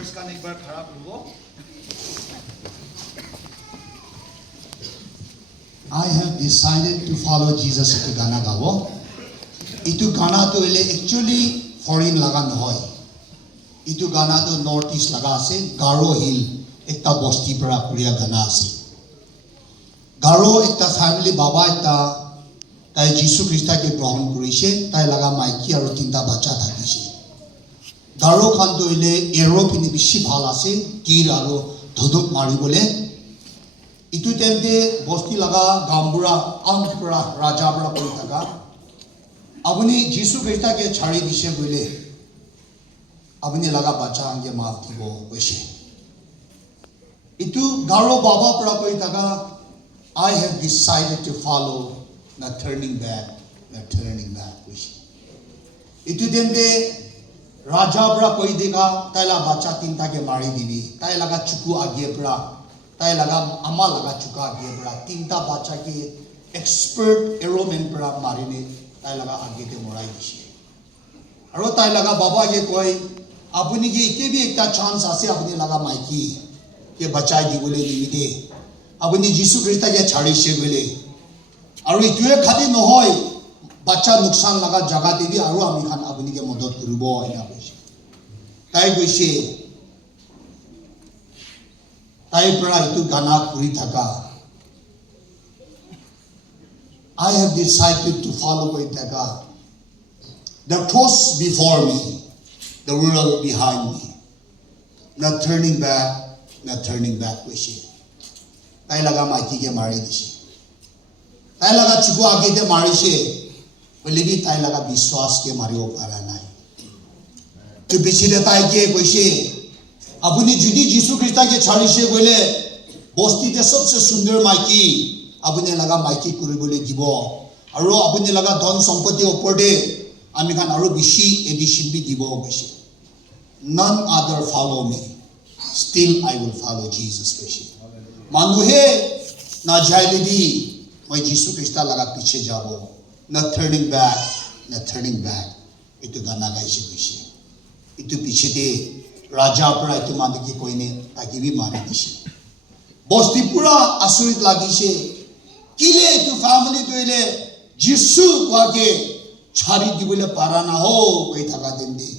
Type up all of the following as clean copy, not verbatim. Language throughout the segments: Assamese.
campers kan ek bar khara koribo. I have decided to follow Jesus itu gana gabo. Itu gana to ele actually foreign laga nohoy. Itu gana to northeast laga ase Garo Hill ekta bosti para Korea gana ase. Garo ekta family baba ekta tai Jesus Christa ke ground korise tai laga maiki aru tinta bacha thakise. Garo khan to ele arrow pini bishi bhal ase tir aru dhoduk mari bole. Itu temde bosti laga gambura angpura rajabura koi taka abuni Jesus Christa ke chhari dishe boile abuni laga bacha ange maaf dibo oise. Itu Garo baba pura koi taka I have decided to follow, not turning back, not turning back oise. Itu temde rajabura koi deka taila bacha tinta ke mari dibi tai laga chuku age pura tai laga ama laga chuka age pura tinta bacha ke expert aeroman pura marine tai laga age te morai dishi aro tai laga baba ye koi apuni ki ite bhi ekta chance ase apuni laga maiki ke bachai di bole nimite apuni Jesus Christa ke chhari she bole aro itue khali nohoy bacha nuksan laga jaga te bi aro ami khan apuni ke madad koribo ina boise tai goise tai pra itu gana kuri thaka I have decided to follow koi taka the cross before me, the world behind me, not turning back koise tai laga maiki ke mari dishi tai laga chuku age te mari she bole bi tai laga biswas ke mario para nai tu bichide tai ke koise apuni judi Jesus Christa ke chhari she boile bosti te sabse sundar maiki apuni laga maiki koribole dibo aro apuni laga dhon sampati opor de ami khan aro bishi edition bi dibo koise none other follow me still I will follow Jesus koise manuhe na jaile bi moi Jesus Christa laga piche jabo not turning back itu gana gaise koise itu piche te Raja pura itu mandiki koi ne taki bhi mari dishi bosti pura asurit lagise kile itu family to ile Jisu kwa ke chhari dibole para na ho koi thaka dende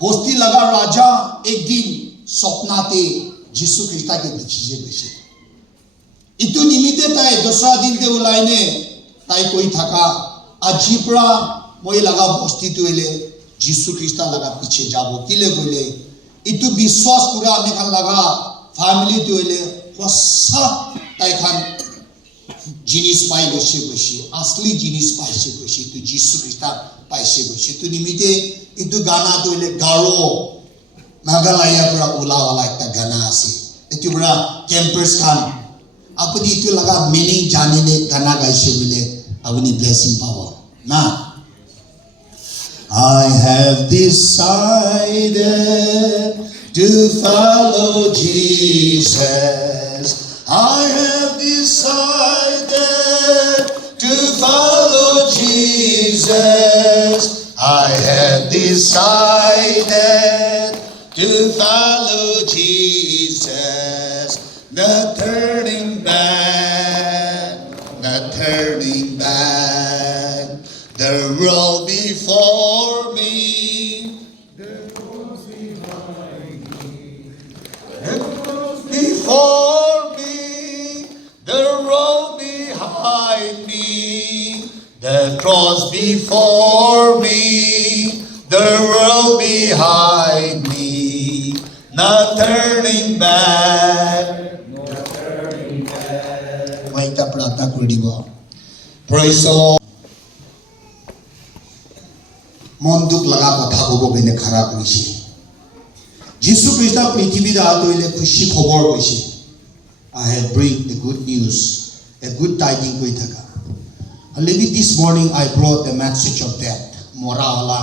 bosti laga raja ek din sapna te Jisu Christa ke dikhije bese itu nimite tai dosra din te ulaine tai koi thaka aji pura moi laga bosti to ile Jesus Christa laga piche jabo kile gole itu biswas pura ame khan laga family to ile wasa tai khan jinis pai goshe asli jinis pai goshe tu Jesus Christa pai goshe tu nimite itu gana to ile Garo Nagalaya pura ula wala ekta gana ase itu pura campers khan apuni itu laga meaning janine gana gaise bile apuni blessing pawo na I have decided to follow Jesus. I have decided to follow Jesus. I have decided to follow Jesus. Not turning back, not turning back. The road before me, the cross behind me, the cross before me, the road behind me, the cross before me, the road behind me, not turning back, not turning back. Maita prata kuribo. Praise the Lord. মন্দুক লাগা কথা কব গনে খারাপ হইছে যিশু খ্রিস্ট পৃথিবীতে আতইলে খুশি খবর কইছে I have bring the good news a good tiding কই থাকা maybe this morning I brought the message of death mora wala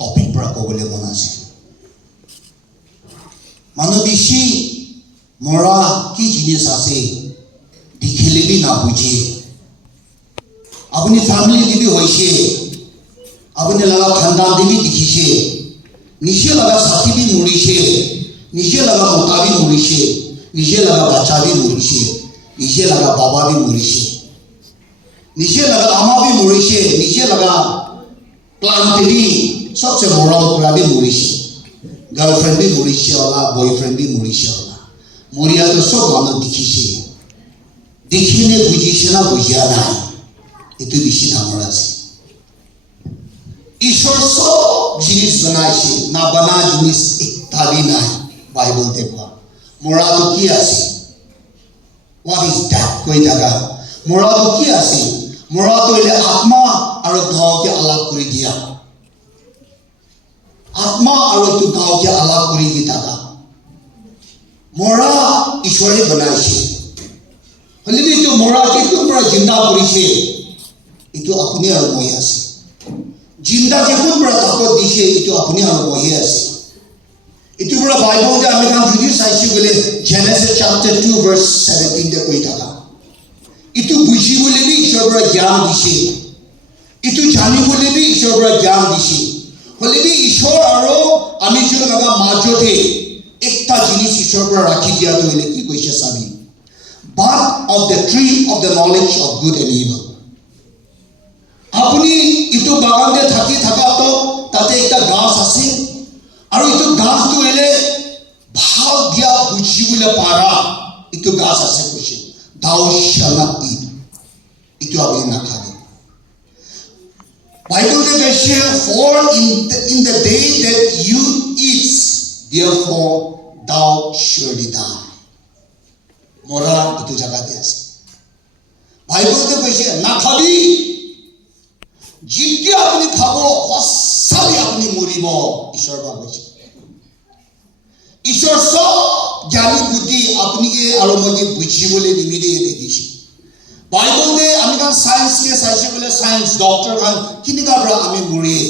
topic pra kobole mona আছে মানবিশি mora কি জিনিস আছে দেখিলে বি না বুঝে আপনি ফ্যামিলি দিবি হইছে अपने लगा खानदान भी दिखी से नीचे लगा साथी भी मुड़ी से নিজে লাগা মোতাবি মরিছে নিজে লাগা বাচ্চা भी মরিছে নিজে লাগা বাবা भी মরিছে নিজে লাগা আমা भी মরিছে নিজে লাগা প্লান্টেরি सबसे मोरल करा भी मरिছে गर्लफ्रेंड भी मरिছে वाला बॉयफ्रेंड भी मरिছে वाला मरिया तो सब गाना दिखिছে দেখিনে বুঝিছে না বুঝিয়া নাই এতো বেশি ডাঙৰ আছে ঈশ্বৰ সব জিনিস বনাইছে না বনা জিনিস একটা भी নাই বাইবেল দেখবা মৰা তো কি আছে what is that কই জায়গা মৰা তো কি আছে মৰা তো এলে আত্মা আৰু গাওকে আলাপ কৰি দিয়া आत्मा और तू गाँव के अलग करी की ताका मोरा ईश्वरे बनाइছে हलिबी तो मोरा के तो पूरा जिंदा करिছে इतो अपने और মই আছে जिंदा के तो पूरा ताकत दिছে इतो अपने और মই আছে इतो पूरा बाइबल दे আমি কাম যদি চাইছি বলে জেনেসিস চ্যাপ্টার 2 ভার্স 17 দে কই থাকা इतो বুঝি বলে বি ঈশ্বর পুরা জ্ঞান দিছে इतो জানি বলে বি ঈশ্বর পুরা জ্ঞান দিছে হলিবি ঈশ্বর আর আমি যে লাগা মাজতে একটা জিনিস ঈশ্বর পুরা রাখি দিয়া তো হইলে কি কইছে সাবি but of the tree of the knowledge of good and evil আপনি ইতো বাগানে থাকি থাকা তো তাতে একটা গাছ আছে আর ইতো গাছ তো হইলে ভাল দিয়া বুঝিবলে পারা ইতো গাছ আছে কইছে thou shall not eat ইতো আপনি না খাবে Bible they share for in the day that you eat, therefore thou surely die. Mora itu jaga de ase. Bible they kaise na khabi. Jitya apni khabo, hosali apni moribo. Ishwar ba kaise. Ishwar sob jani buddhi apni ke aro moje bujhibole nimide de dishi. Bible दे अमेरिकन साइंस के साइंस बोले साइंस डॉक्टर खान किनिका ब्रा आमी मुरी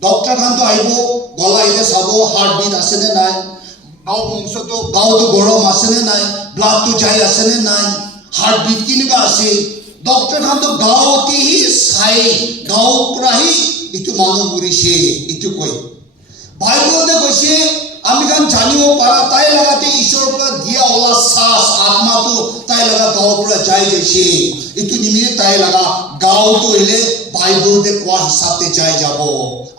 डॉक्टर खान तो आइबो गला इले साबो हार्ट बीट आसे ने नाय गाव बंश तो गाव तो गरम आसे ने नाय ब्लड तो जाय आसे ने नाय हार्ट बीट किनिका आसे डॉक्टर खान तो गाव ते ही साई गाव पुरा ही इतु मानु मुरीसे इतु कोई बाइबल दे कइसे अमेरिकन जानिबो पारा ताई लगाते ईश्वर पुरा दिया ओला सास आत्मा तो ताई लगा गाव पुरा जाय जैसे इतु निमित्त ताई लगा गाव तो इले बाइबल दे कोआ हिसाब ते जाय जाबो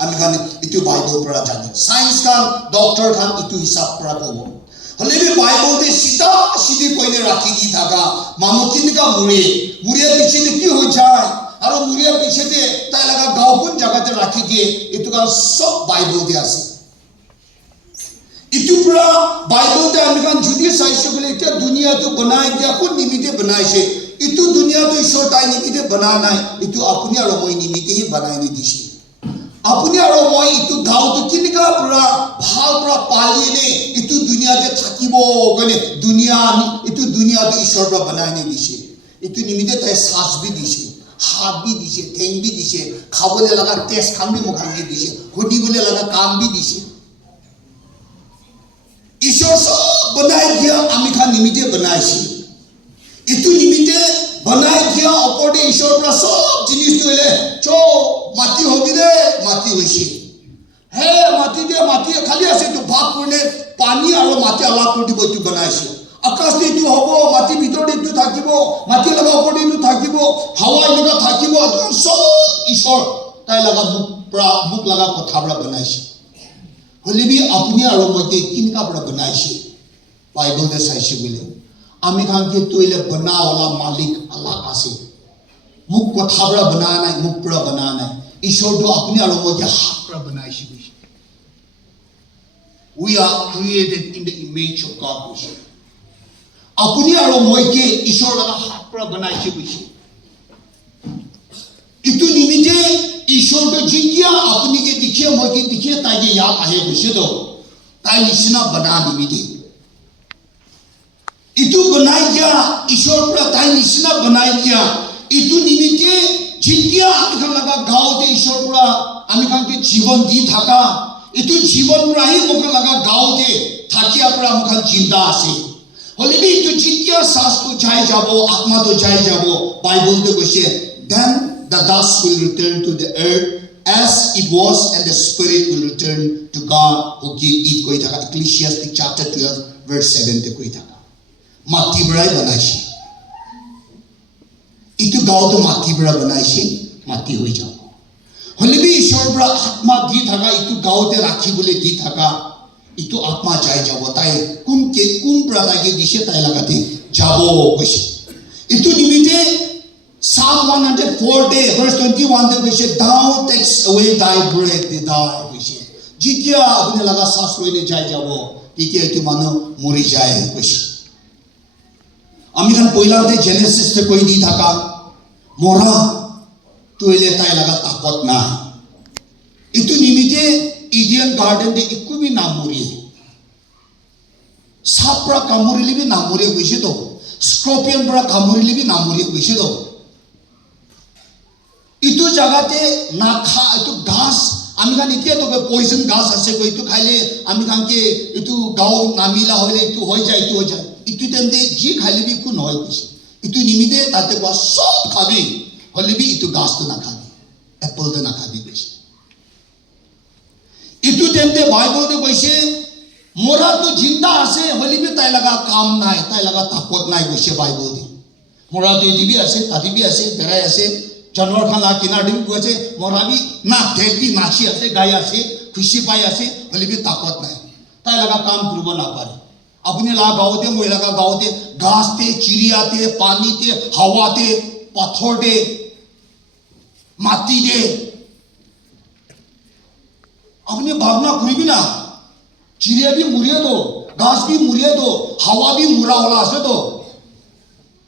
अमेरिकन इतु बाइबल पुरा जाने साइंस का डॉक्टर खान इतु हिसाब पुरा को हले भी बाइबल दे सीधा सीधी कोइने राखी दी थाका मानो किनका मुरिया पीछे ते की हो जाय और मुरिया पीछे ते ताई लगा गाव कोन जगह ते राखी दिए इतु का सब बाइबल दे आसे इतु पूरा बाइबल ते अमेरिकन जुदी साइंस बोले क्या दुनिया तो बनाए दिया को निमित्ते बनाए से इतु दुनिया तो ईश्वर ताई निमित्ते बनाना है इतु अपने और moi निमित्ते ही बनाए नहीं दिशी अपने और moi इतु गाव तो किनका पूरा भाव पूरा पाली ने इतु दुनिया ते থাকিবो गने दुनिया इतु दुनिया तो ईश्वर पूरा बनाए नहीं दिशी इतु निमित्ते ताई सास भी दिशी हाथ भी दिशे ठेंग भी दिशे खाबोले लगा टेस्ट खाम भी मुखाम भी दिशे हुडी बोले लगा काम भी दिशे ईश्वर सब बनाए दिया अमिखा निमित्ते बनाए सी इतु निमित्ते बनाए दिया अपने ईश्वर पर सब जिनिस तो ले चो माटी होगी दे माटी होइसी हे माटी दे माटी खाली आसे तो भाग करने पानी और माटी अलग कर दिबो तू बनाए सी आकाश दे तू हबो माटी भीतर दे तू থাকিবो माटी लगा ऊपर दे तू থাকিবो हवा लगा থাকিবो सब ईश्वर ताई लगा मुख लगा कथाबरा बनाए सी हलिबी अपनी और मते किनका बड़ा बनाइसे बाइबल दे साइसे बोले आमी खान के तोइले बना वाला मालिक अल्लाह आसे मुख कथाबरा बनाना मुख पूरा बनाना ईश्वर तो अपनी और मते हाथ पूरा बनाइसे we are created in the image of God अपनी और मते ईश्वर लगा हाथ पूरा बनाइसे इतु निमित्ते ईश्वर तो जिंदिया अपनी के दिखे मोके दिखे ताजे याद आए बुझे तो ताई निशना बना निमित्ते इतु बनाई क्या ईश्वर पूरा ताई निशना बनाई क्या इतु निमित्ते जिंदिया आमिखान लगा गाँव ते ईश्वर पूरा आमिखान के जीवन दी थाका इतु जीवन पूरा ही मुखान लगा गाँव ते थाकिया पूरा मुखान जिंदा आसे होले भी इतु जिंदिया सास तो जाए जाबो आत्मा तो जाए जाबो बाइबल तो कइसे then the dust will return to the earth as it was, and the spirit will return to God who give it. Koi thaka Ecclesiastes chapter 12 verse 7 te koi thaka mati brai banaishi itu gaw to mati bra banaishi mati hoi jao holibi ishor bra atma di thaka itu gaw te rakhi bole di thaka itu atma jai jabo tai kum bra lage dishe tai lagate jabo koise itu nimite Psalm 104 day verse 21 de koise thou takes away thy breath the thou koise jitya apne laga sas loine jai jabo titia itu manu mori jai koise ami kan poila te Genesis te koi di thaka mora tuile tai laga takot na itu nimite Eden garden de ikku bi na mori sapra kamuri bi na mori koise to scorpion bra kamuri bi na mori koise to itu jagate na kha itu ghas ami kan itia to poison ghas ase ko itu khaile ami kan ke itu gao namila hoile itu hoi jai itu tende ji khaile bi ku noi kusi itu nimite tate ko sob khabi hoile bi itu ghas to na khabi apple to na khabi kusi itu tende bible te koise mora to jinda ase hoile bi tai laga kam nai tai laga takot nai kusi bible te mora to dibi ase tadi bi ase berai ase जानवर खाना किना डिम गोचे मोराबी ना देवी नाची आसे गाय आसे खुशी पाई आसे भले भी ताकत नहीं ताई लगा काम करबो ना पारे अपने ला गावते मोय लगा गावते घास ते चिड़िया ते पानी ते हवा ते पत्थर दे माटी दे अपने भावना करिबी ना चिड़िया भी मुरिए दो घास भी मुरिए दो हवा भी मुरा होला आसे दो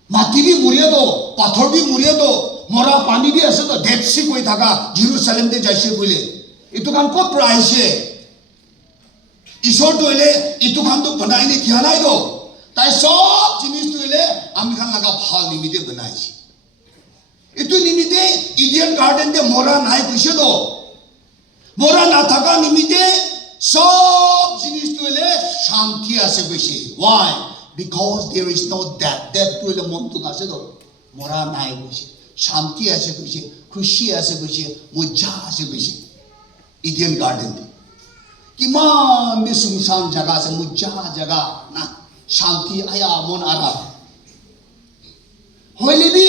माटी भी मुरिए दो पत्थर भी मुरिए दो मोरा पानी भी आसे तो डेड सी कोई थाका जेरूसलम ते जाइसे बोले इतु खान को प्राइसे ईश्वर तोइले इतु खान तो बनाई ने किया नाइ दो ताई सब जिनिस तोइले आमी खान लगा फाल निमिते बनाइसे इतु निमिते इडियन गार्डन ते मोरा नाइ कुसे दो मोरा ना थाका निमिते सब जिनिस तोइले शांति आसे कुसे why because there is no death तोइले मन तो कासे दो मोरा नाइ कुसे शांति ऐसे कुछ खुशी ऐसे कुछ मजा ऐसे कुछ इडियन गार्डन कि मान भी सुनसान जगह से मजा जगह ना शांति आया मन आरा होले भी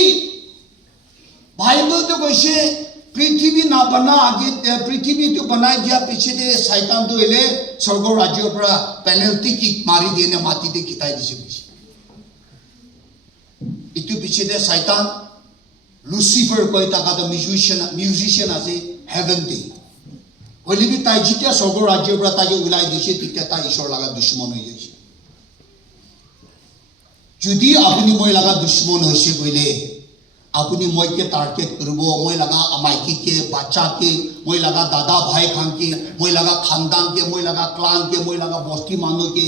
बाइबल तो कैसे पृथ्वी ना बना आगे पृथ्वी तो बनाई दिया पीछे दे शैतान तो इले स्वर्ग राज्य पर पेनल्टी की मारी देने माटी दे किताई दिसे इतु पीछे दे शैतान Lucifer koi taka the musician ase heaven te hoile bi tai jitia sorgo rajyo pra ta ge ulai dishe titia ta ishor laga dushman hoi jaise jodi apuni moi laga dushman hoise koile apuni moi ke target korbo moi laga amaiki ke bacha ke moi laga dada bhai khan ke moi laga khandan ke moi laga clan ke moi laga bosti mano ke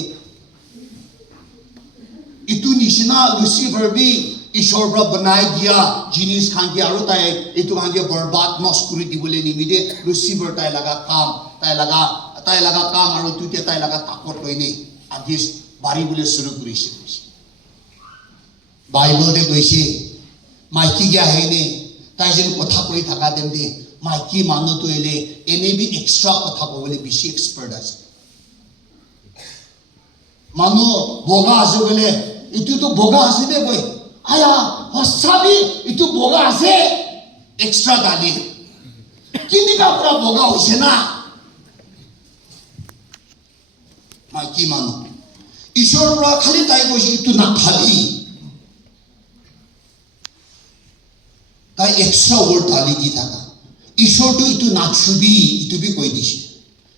itu nishna Lucifer bi ईश्वर ब्रा बनाई दिया जिनिस खान के आरो ताई इतु खान के बर्बाद नष्ट करि दिबले निमिदे लुसिफर ताई लगा काम आरो तुते ताई लगा ताकत लइने आदिस बारी बोले शुरू करिसे बाइबल दे कइसे माइकी गया हैने ताई जेन कथा कइ थाका देंदे माइकी मानु तो एले एने भी एक्स्ट्रा कथा कबले बिसि एक्सपर्ट आसे मानु बोगा आसे बोले इतु तो बोगा आसे दे कोई आया हसाबी इतु बोगा आसे एक्स्ट्रा गाली किनी का पूरा बोगा होइसे ना माइकी मानु ईश्वर पूरा खाली ताई कोइसे इतु ना खाली ताई एक्स्ट्रा वर्ड ताली दी थाका ईश्वर तो इतु ना छुबी इतु भी कोई दिसे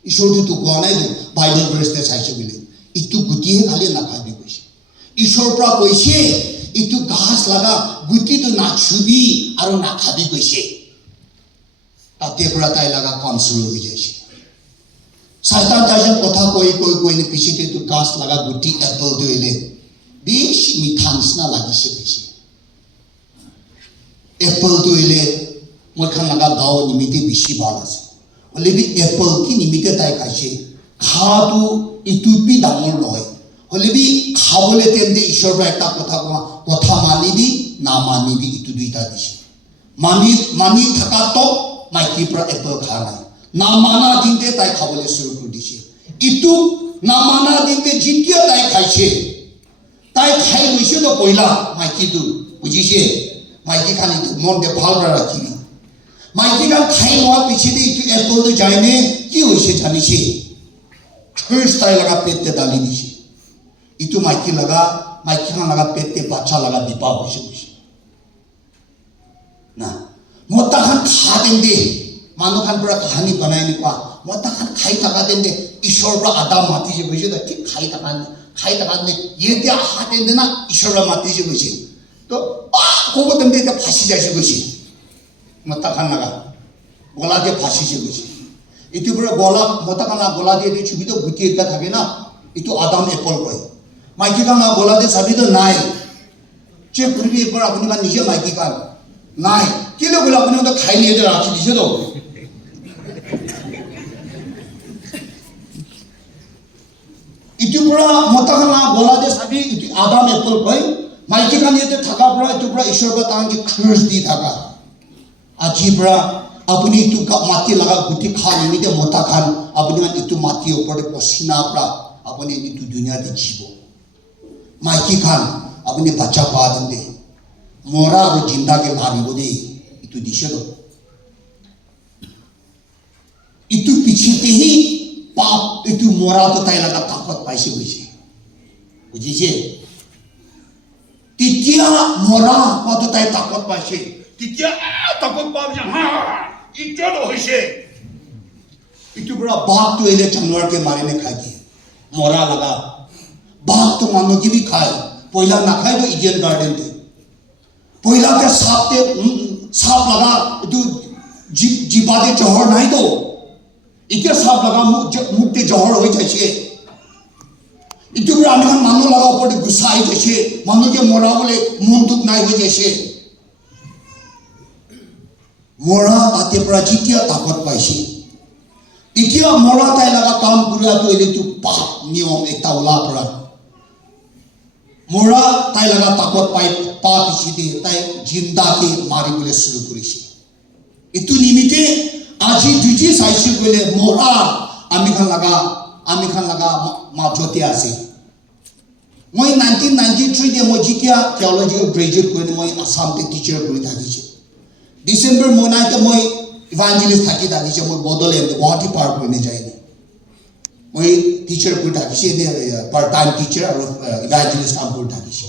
ईश्वर तो कोनाय दो बाइबल वर्स ते साइसे बिले इतु गुटी खाली ना खाबी कोइसे ईश्वर पूरा कोइसे itu ghas laga guti to na chubi aro na khabi koise tate pura tai laga konsuru hoi jaise satan ta kotha koi ne piche te to ghas laga guti apple to ele bish mithanis na lagise koise apple to ele moi khan laga gao nimite bishi bal ase ole bi apple ki nimite tai kaise kha tu itu pi damor loy होले भी खाबले तेंदे ईश्वर बा एकटा कथा मानिबी ना मानिबी इतु दुइटा दिसे मानि थाका तो মাইকী পৰা এপল খা নাই নামানা দিনতে তাই খাবলৈ শুৰু কৰি দিছে ইটো নামানা দিনতে যেতিয়া তাই খাইছে তাই খাই লৈছে তো পইলা মাইকীটো বুজিছে মাইকী খান ইটো মনতে ভালদৰে ৰাখিবি মাইকী খান খাই লোৱাৰ পিছতে ইটো এপলটো যায়নে কি হৈছে জানিছে ফাৰ্ষ্ট তাই লগা পেটতে ডালি দিছে ইটো মাইকী খান লগা পেটতে বাচ্চা লগা বিপাক হৈছে না মতা খান খা দেন দে মানুহ খান পৰা কাহানী বনাই নিপা মতা খান খাই থকা দেন দে ঈশ্বৰৰ পৰা আদাম মাতিছে গৈছে ঠিক খাই থকা নে ইহঁতে আহা দেন দে না ঈশ্বৰৰ মাতিছে গৈছে তো ক'ব দেন দে এতিয়া ফাঁচি যাইছে গৈছে মতা খান লগা গলা দিয়ে ফাঁচিছে গৈছে এইটো পৰা গলা মতা খান গলা দিয়ে দি ছবিটো গুটি এটা থাকে না এইটো আদাম এপল কয় মাইকী খান গলা দিয়ে চাবিটো নাই চেক কৰিবি একবাৰ আপুনি বা নিজে মাইকী খান নাই কেলে বলে আপনি ওটা খাই নিয়ে রাখি দিছে তো ইটো পুরা মতা খানা গলা দিয়ে চাবি ইটো আদাম এপল কয় মাইকী খান ইয়াতে থাকা পৰা ইটো পুৰা ঈশ্বৰ পৰা তাহাঁকে খৰচ দি থাকা আজি পৰা আপুনি ইটো মাটি লগা গুটি খা নিমিতে মতা খান আপুনি মানে ইটো মাটিৰ ওপৰতে পচিনা পৰা আপুনি ইটো দুনিয়াতে জীৱ মাইকী খান আপুনি বাচ্চা পা দেন মৰা আৰু জিন্দাকে ভাবিব দেই ইটো দিছে তো ইটো পিছতেহি পাপ ইটো মৰাটো তাই লগা তাকত পাইছে গৈছে বুজিছে তেতিয়া মৰা কত তাই তাকত পাইছে তেতিয়া তাকত পাইছে হা ইটো হৈছে ইটো পৰা বাঘটো এলে জানুৱাৰকে মাৰিনে খাই দিয়ে মৰা লগা বাঘটো মানুহকে বি খায় পইলা নাখায় তো ইডেন গাৰ্ডেনতে পইলাকে সাপ লগা এইটো জিবাতে জহৰ নাই তো এতিয়া সাপ লগা মুখতে জহৰ হৈ যাইছে ইটো পৰা আমি মানুহ লগা ওপৰতে গুচাই যাইছে মানুহকে মৰাবলৈ মনটোক নাই হৈ যাইছে মৰা তাতে পৰা যেতিয়া তাকত পাইছে এতিয়া মৰা তাই লগা কাম কৰাটো এইটো পাপ নিয়ম এটা ওলা পৰা মৰা তাই লগা তাকত পাই পা পিছতে তাই জিন্দাকে মাৰিবলৈ শুৰু কৰিছে ইটো নিমিতে আজি দুজি চাইছে গলে মৰা আমি খান লগা মাজতে আছে মই 1993 দিয়ে মই যেতিয়া থিওলজিকেল গ্ৰেজুৱেট কৰিলে মই আসামতে টিচাৰ কৰি থাকিছে ডিসেম্বৰ মহিনাতে মই ইভাঞ্জেলিষ্ট থাকি থাকিছে মই বদলেণ্ড গুৱাহাটী পাৰ কৰি যায়নি মই টিচাৰ কৰি থাকিছে পাৰ্ট টাইম টিচাৰ আৰু ইভাঞ্জেলিষ্ট কাম কৰি থাকিছে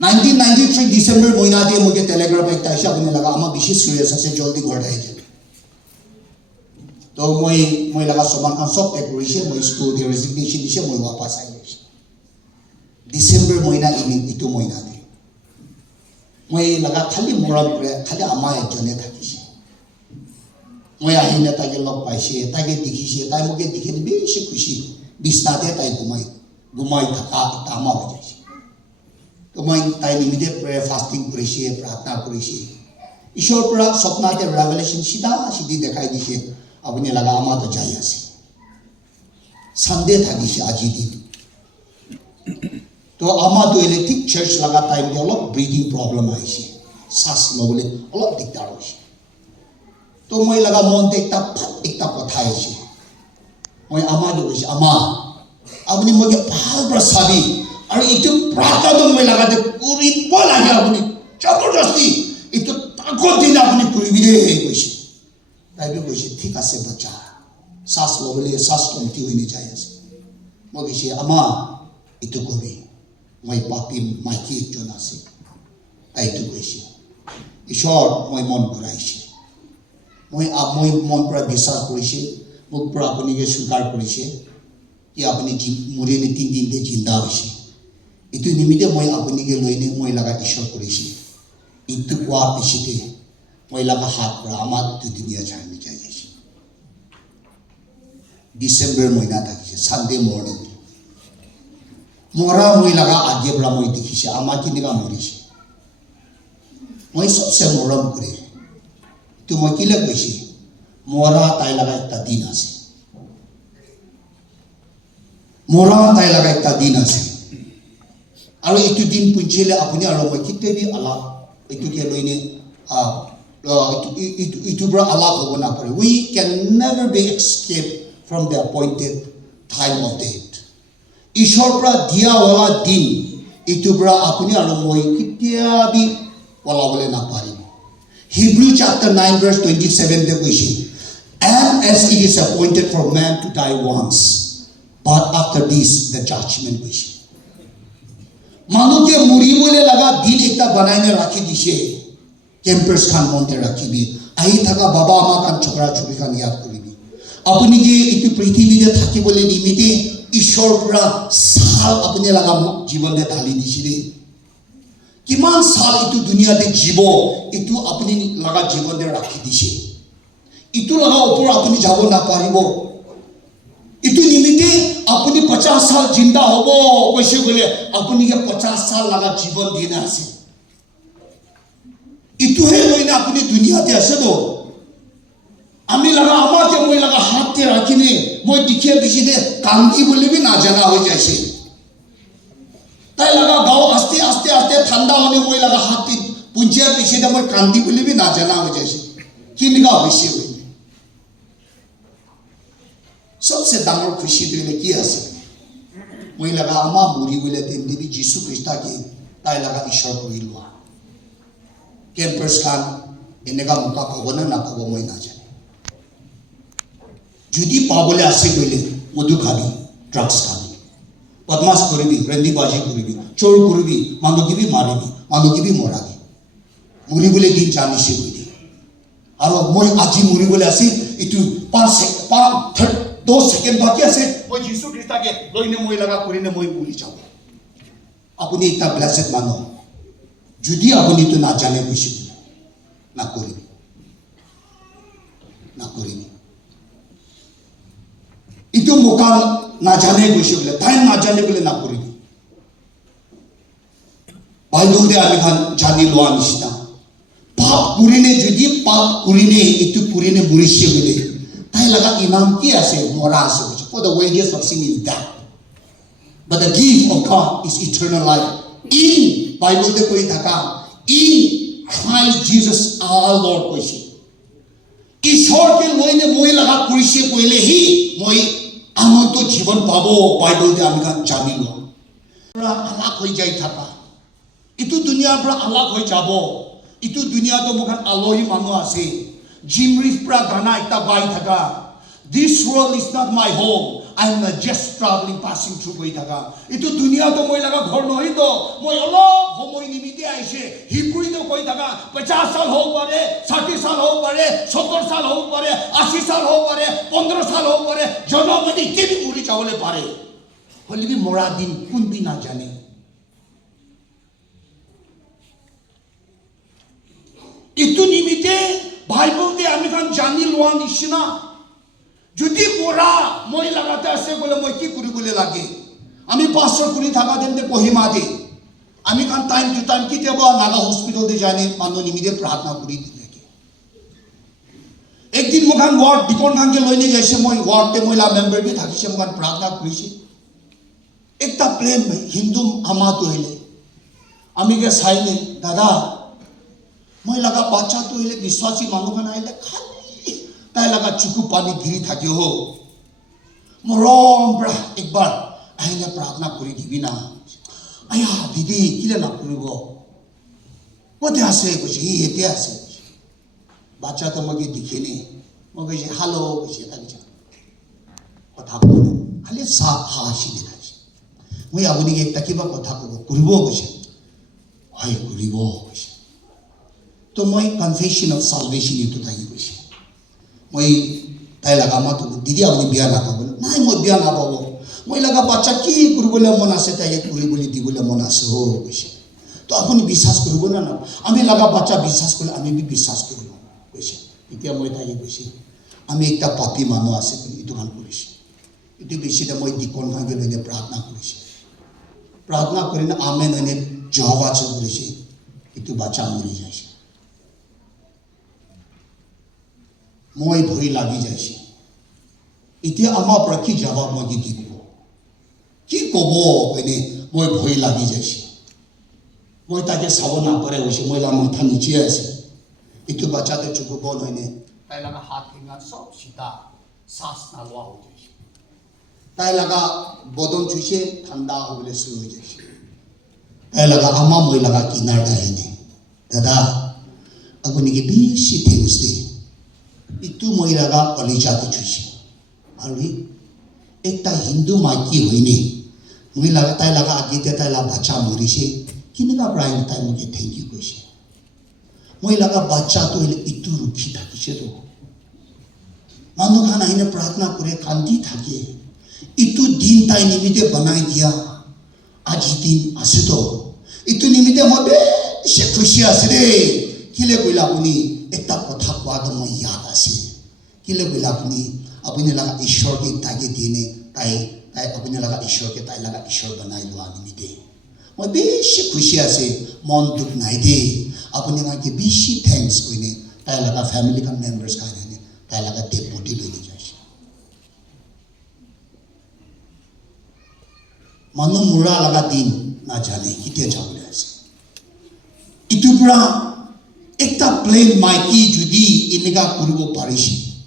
1993 ডিসেম্বৰ মহিনাতে মোক টেলিগ্ৰাম একটা আহিছে আপুনি লগা আমাৰ বিশেষ সিৰিয়াছ আছে জলদি ঘৰত আহি যাওক তো মই লগা সমান কাম সব টেক কৰিছে মই স্কুল দি ৰেজিগনেশ্যন দিছে মই वापस আহি গৈছে ডিসেম্বৰ মহিনা ইটো মহিনাতে মই লগা খালি মৰম কৰে খালি আমাৰ একজনে থাকিছে মই আহিলে তাকে লগ পাইছে তাকে দেখিছে তাই মোকে দেখি বেছি খুশি বিছনাতে তাই ঘুমাই থকা তামা হৈ যাইছে তো মই তাই নিমিতে প্ৰেয়াৰ ফাষ্টিং কৰিছে প্ৰাৰ্থনা কৰিছে ঈশ্বৰৰ পৰা স্বপ্নতে ৰেভেলেশ্যন সিধি দেখাই দিছে আপুনি লগা আমাতো যাই আছে সানডে থাকিছে আজি দিন তো আমাতো ইলেক্ট্ৰিক চাৰ্চ লগা টাইমতে অলপ ব্ৰিথিং প্ৰব্লেম আহিছে শ্বাস ল'বলৈ অলপ দিগদাৰ হৈছে তো মই লগা মনতে একটা কথা আহিছে মই আমাক কৈছে আমা আপুনি মোক ভালদৰে চাবি আৰু এইটো প্ৰাৰ্থনাটো মই লগাতে কৰিব লাগে আপুনি জবৰদস্তি এইটো তাকত দিলে আপুনি কৰিবি দেই কৈছে তাইবে কৈছে ঠিক আছে বাচ্চা শ্বাস ল'বলৈ শ্বাস কমতি হৈ নাযায় আছে মই কৈছে আমা এইটো কবি মই পাপি মাইকী একজন আছে তাইটো কৈছে ঈশ্বৰ মই মন ঘূৰাইছে মই মন পৰা বিশ্বাস কৰিছে মোক পৰা আপুনিকে স্বীকাৰ কৰিছে কি আপুনি মৰিলে 3 দিনতে জিন্দা হৈছে এইটো নিমিতে মই আপুনিকে লৈনে মই লগা ঈশ্বৰ কৰিছে এইটো কোৱাৰ পিছতে মই লগা হাত পৰা আমাৰ দুদিনীয়া জাৰ্ণি যাই আছে ডিসেম্বৰ মহিনা থাকিছে সানডে মৰ্নিং মৰা মই লগা আগে পৰা মই দেখিছে আমাৰ কেনেকুৱা মৰিছে মই সবচে মৰম কৰে তো মই কিলে কৈছে মৰা তাই লগা একটা দিন আছে মৰা তাই লগা একটা দিন আছে আৰু এইটো দিন পুঞ্চিলে আপুনি আৰু মই কিতে দি আলা এইটোকে লৈনে itu bra alak hobo na pare. We can never be escaped from the appointed time of death. Ishor bra dia wala din itu bra apuni aro moi kitia bi wala bole na pare. Hebrew chapter 9 verse 27 de koise, and as it is appointed for man to die once, but after this the judgment koise. Manu ke muri bole laga din ekta banaine rakhi dise. Campers khan monte rakhibi ahi thaka baba ama kan chokra chukri khan yad koribi apuni ge itu prithibhi de thakibole nimite ishor pura sal apuni laga jibon de dhali disile kiman sal itu dunia de jibo itu apuni laga jibon de rakhi dise itu laga upor apuni jabo na paribo itu nimite apuni 50 sal jinda hobo koise bole apuni ge 50 sal laga jibon dina ase. Itu he loine apuni dunia te ase do ami laga ama ke moi laga hath te rakhine moi dikhe biside kandi bole bi na jana ho jaise tai laga gao aste aste aste thanda hone moi laga hath te punjia biside moi kandi bole bi na jana ho jaise kinga hoise hoine सबसे डांगर खुशी दिले की आसे moi laga ama muri bole ten dibi jisu krista ke tai laga ishor ko ilwa campers khan enega muka pabona na pabo moi na jane judi pabole ase goile modu khabi drugs khabi badmas koribi rendi baji koribi chor koribi mandokibi maribi mandokibi morabi muri bole din jani se goile aro moi aji muri bole ase itu 2 second baki ase moi jisu krista ke loine moi laga korine moi buli jabo apuni ekta blessed mano judi apuni to na jane kushi na koribi itu mokan na jane kushi bole time na jane bole na koribi Bible de ami khan jani loan ishna pap kurine judi pap kurine itu kurine burishe bole tai laga inam ki ase mora ase for the wages of sin is death but the gift of God is eternal life in Bible de koi thaka in Christ Jesus our Lord koise ishor ke loine moi laga kurise koile hi moi amonto jibon pabo Bible de ami kan jani lo pura alak hoi jai thaka itu dunia pura alak hoi jabo itu dunia to mokhan aloi manu ase jimrif pura gana ekta bai thaka this world is not my home I am just traveling passing through koi thaka itu dunia to moi laga ghor nohi to moi alok homoi nimite aise hipuri to koi thaka 50 साल ho pare 60 साल ho pare 70 साल ho pare 80 साल ho pare 15 साल ho pare janamani kebi muri chawole pare holi bi mora din kun bi na jane itu nimite Bible de ami kan jani loan ishina jodi mora moi lagate ase bole moi ki kuri bole lage ami pastor kuri thaka den de kohima de ami kan time to time ki debo naga hospital de jane mano nimide प्रार्थना kuri dilege ek din mokhan ward dikon khan ke loine jaise moi ward te moi la member bi thakise mokhan प्रार्थना kurise ekta plane mein hindu ama to hele ami ke saine dada moi laga bacha to hele biswasi manu khan aile khali tai laga chuku pani giri thakyo ho morom bra ekbar aina प्रार्थना kuri dibi na aya didi kile na kuribo kote ase kuchi ete ase bacha to magi dikhene magi hello kuchi ta kicha kotha kore khali sa ha shi dekhai moi abuni ke takiba kotha ko kuribo kuchi hai kuribo kuchi to moi confession of salvation itu thai kuchi moi tai laga ma to didi abuni biya na pabo nai moi biya na pabo moi laga bacha ki kuribole mona se tai kuribole dibole mona se ho kuchi to apuni বিশ্বাস koribo na na ami laga bacha বিশ্বাস kole ami bi বিশ্বাস koribo kuchi itia moi thai kuchi ami ekta papi manu ase itu kan kuchi itu beshi da moi dikon ha ge lene प्रार्थना kuchi प्रार्थना korina amen ane jehova che kuchi itu bacha mori jaise moi bhoi lagi jaise itia ama pra ki jawab magi dibo ki kobo ene moi bhoi lagi jaise moi take sabona pare hoise moi la matha niche ase itu baca tu cukup bon ini. Tai laga hat ingat sob sita sas na lua ho jesi. Tai laga bodon chuse thanda ho bole suru ho jesi. Tai laga ama moi laga kinar da ini. Dada, apuni ke bishi thanks de. Itu moi laga palija tu chuse. Arwi ekta Hindu maiki hoine. Moi laga tai laga agite tai laga bacha mori se. Kini ka Brian tai mo ke thank you koise. Moi laga bacha to ele itu rukhi thakise to. Manu khana hine प्रार्थना करे कांदी থাকে itu din tai nimite banai dia aji din ase to itu nimite mo beshi khushi ase re kile koila apuni ekta kotha kwa da mo yaad ase kile koila apuni laga ishwar ke tage dine tai apuni laga ishwar ke tai laga ishwar banai lo nimite mo beshi khushi ase mon duk nai de apuni ma ke beshi thanks koine tai laga family ka members ka ne tai laga deputy lo ni manu mura laga din na jane kite jabule ase itu pura ekta plain maiki judi iniga kuribo parishi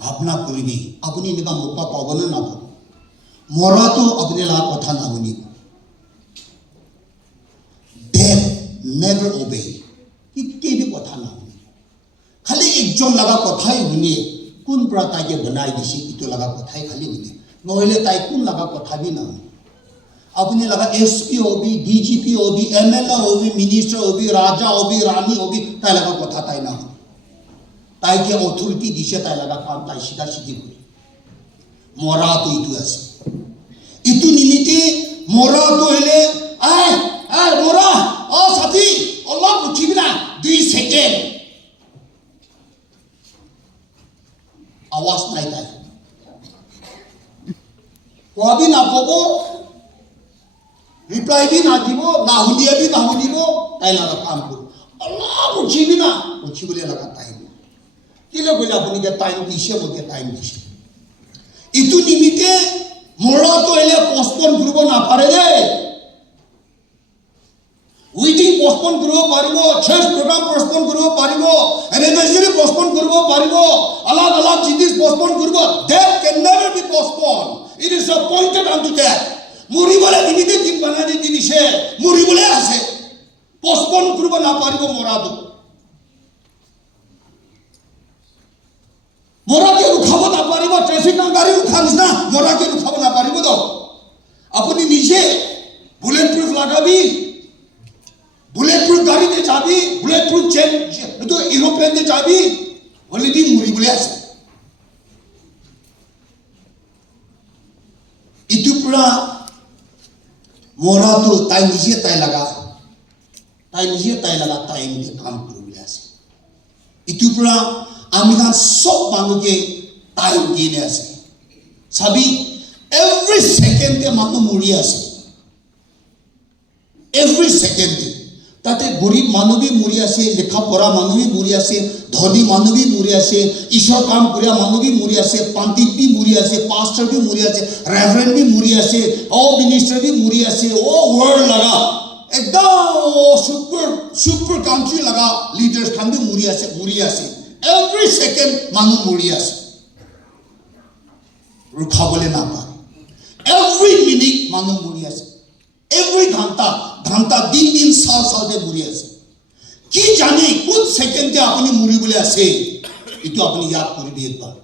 bhabna koribi apuni iniga mukha pabona na bo mora to apne la kotha na buni death never obey kitte bi kotha na buni khali ekjon laga kothai buni kun prata ke banai disi itu laga kothai khali buni noile tai kun laga kotha bi na apni laga SP hobi DGP hobi MLA hobi minister hobi raja hobi rani hobi tai laga kotha tai na tai ke authority dise tai laga kam tai sida sidi kori mora to itu ase itu nimite mora to hele ai mora o sathi Allah puchi bina 2 second awas nai tai Wabi na popo, reply bi na dibo, na hundia bi na hundibo, tai laga kam kuru. Allah puchi bi na, puchi bole laga time. Kile bole apuni ke time dise mo ke time dise. Itu nimite mora to ele postpone kurubo na pare de. Wedding postpone kurubo paribo, church program postpone kurubo paribo, anniversary postpone kurubo paribo, alag jindis postpone kurubo. That can never be postponed. It is appointed unto death. Muri bole nimite din banane dinise, muri bole ase. Postpone kurubo na paribo morado. Mora ke rukhabo na paribo traffic na gari rukhanis na, mora ke rukhabo na paribo do. Apuni nije bulletproof lagabi. Bulletproof gari de jabi, bulletproof jet, to aeroplane de jabi, already muri bole ase. Itu pura mora to tai nije tai laga tai ni kam kuru bole ase. Itu pura amikan sob manu ke time dine ase. Sabi every second te manu muri ase. Every second te tate gorib manu bi muri ase, lekha pora manu bi muri ase, dhoni manu bi muri ase, ishwar kam kuriya manu bi muri ase, pandit bi muri ase, pastor bi muri ase, reverend bi muri ase, o minister bi muri ase, o world laga ekdam super country laga leaders khan bi muri ase. Every second manu muri ase. Rukhabole na pare. Every minute manu muri ase. Every घंटा दिन साल दे मुरी आसे की जाने कुछ सेकंड ते अपनी मुरी बोले आसे इतो अपनी याद करी भी एक बार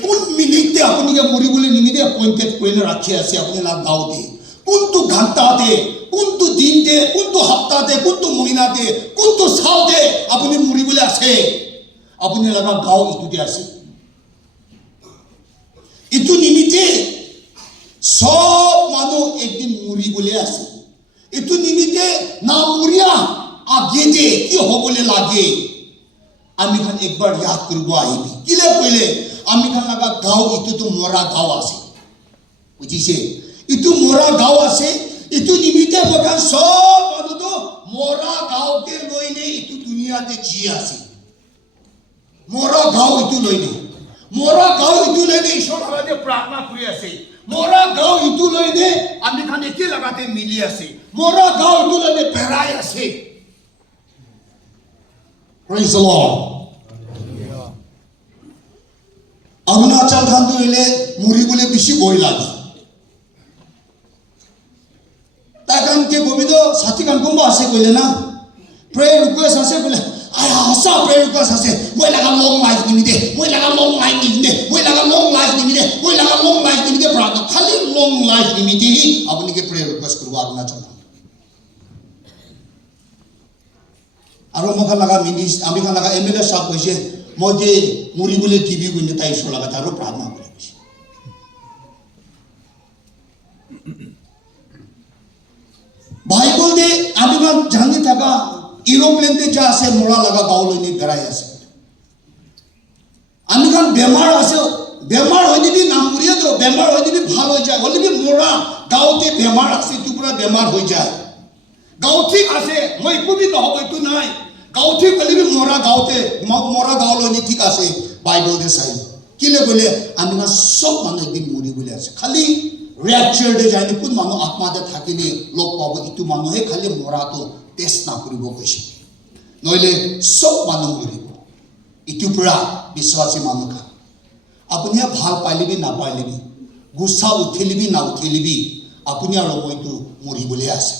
कुछ मिनिट ते अपनी के मुरी बोले निमिते अपॉइंटेड कोइने रखे आसे अपने ला गाव दे कुछ तो घंटा दे कुछ तो दिन दे कुछ तो हफ्ता दे कुछ तो महीना दे कुछ तो साल दे अपनी मुरी बोले आसे अपने लगा गाव इतो दे आसे इतो निमिते सब मानो एक दिन मुरी बोले आसे itu nimite na muria agede ki hobole lage ami khan ekbar yaad koribo aibi kile koile ami khan laga gaw itu to mora gaw ase bujise itu mora gaw ase itu nimite mokan sob anu to mora gaw ke loine itu dunia te ji ase mora gaw itu loine ishwar hara de prarthna kori ase mora gaw itu loine ami khan eke lagate mili ase Mora gaw itu lene perai ase. Praise the Lord. Arunachal Khandu ile muri bole bishi boy lagi. Takan ke bobido sati kan kumba ase koile na. Prayer request ase koile. Aya asa prayer request ase. Moi laga long life ni de. Moi laga long life ni de. Moi laga long life ni de. Moi laga long life ni de. Prarthana khali long life ni de hi apni ke prayer request kurwa Arunachal. Aro mokha laga minis ami khan laga MLA sahab koise moje muri bole TV gunne tai so laga taro prarthana kore. Bible de ami khan jani thaka aeroplane de ja ase mora laga gaul ni garai ase. Ami khan bemar ase bemar hoini bi namuriya to bemar hoini bi bhal hoi jay hoili bi mora gaote bemar ase tu pura bemar hoi jay. Gaul thik ase moi ko bi no hoy tu nai gaul thik hoili bi mora gaote mora gaul ni thik ase Bible de sai kile bole ami khan sob manu din muri bole ase khali rapture de jani kun manu atma de thakini lok pabo itu manu he khali mora to test na koribo koise noile sob manu moribo itu pura biswasi manu kha apuni bhal pailibi na pailibi gussa uthilibi na uthilibi apuni aro moitu mori bole ase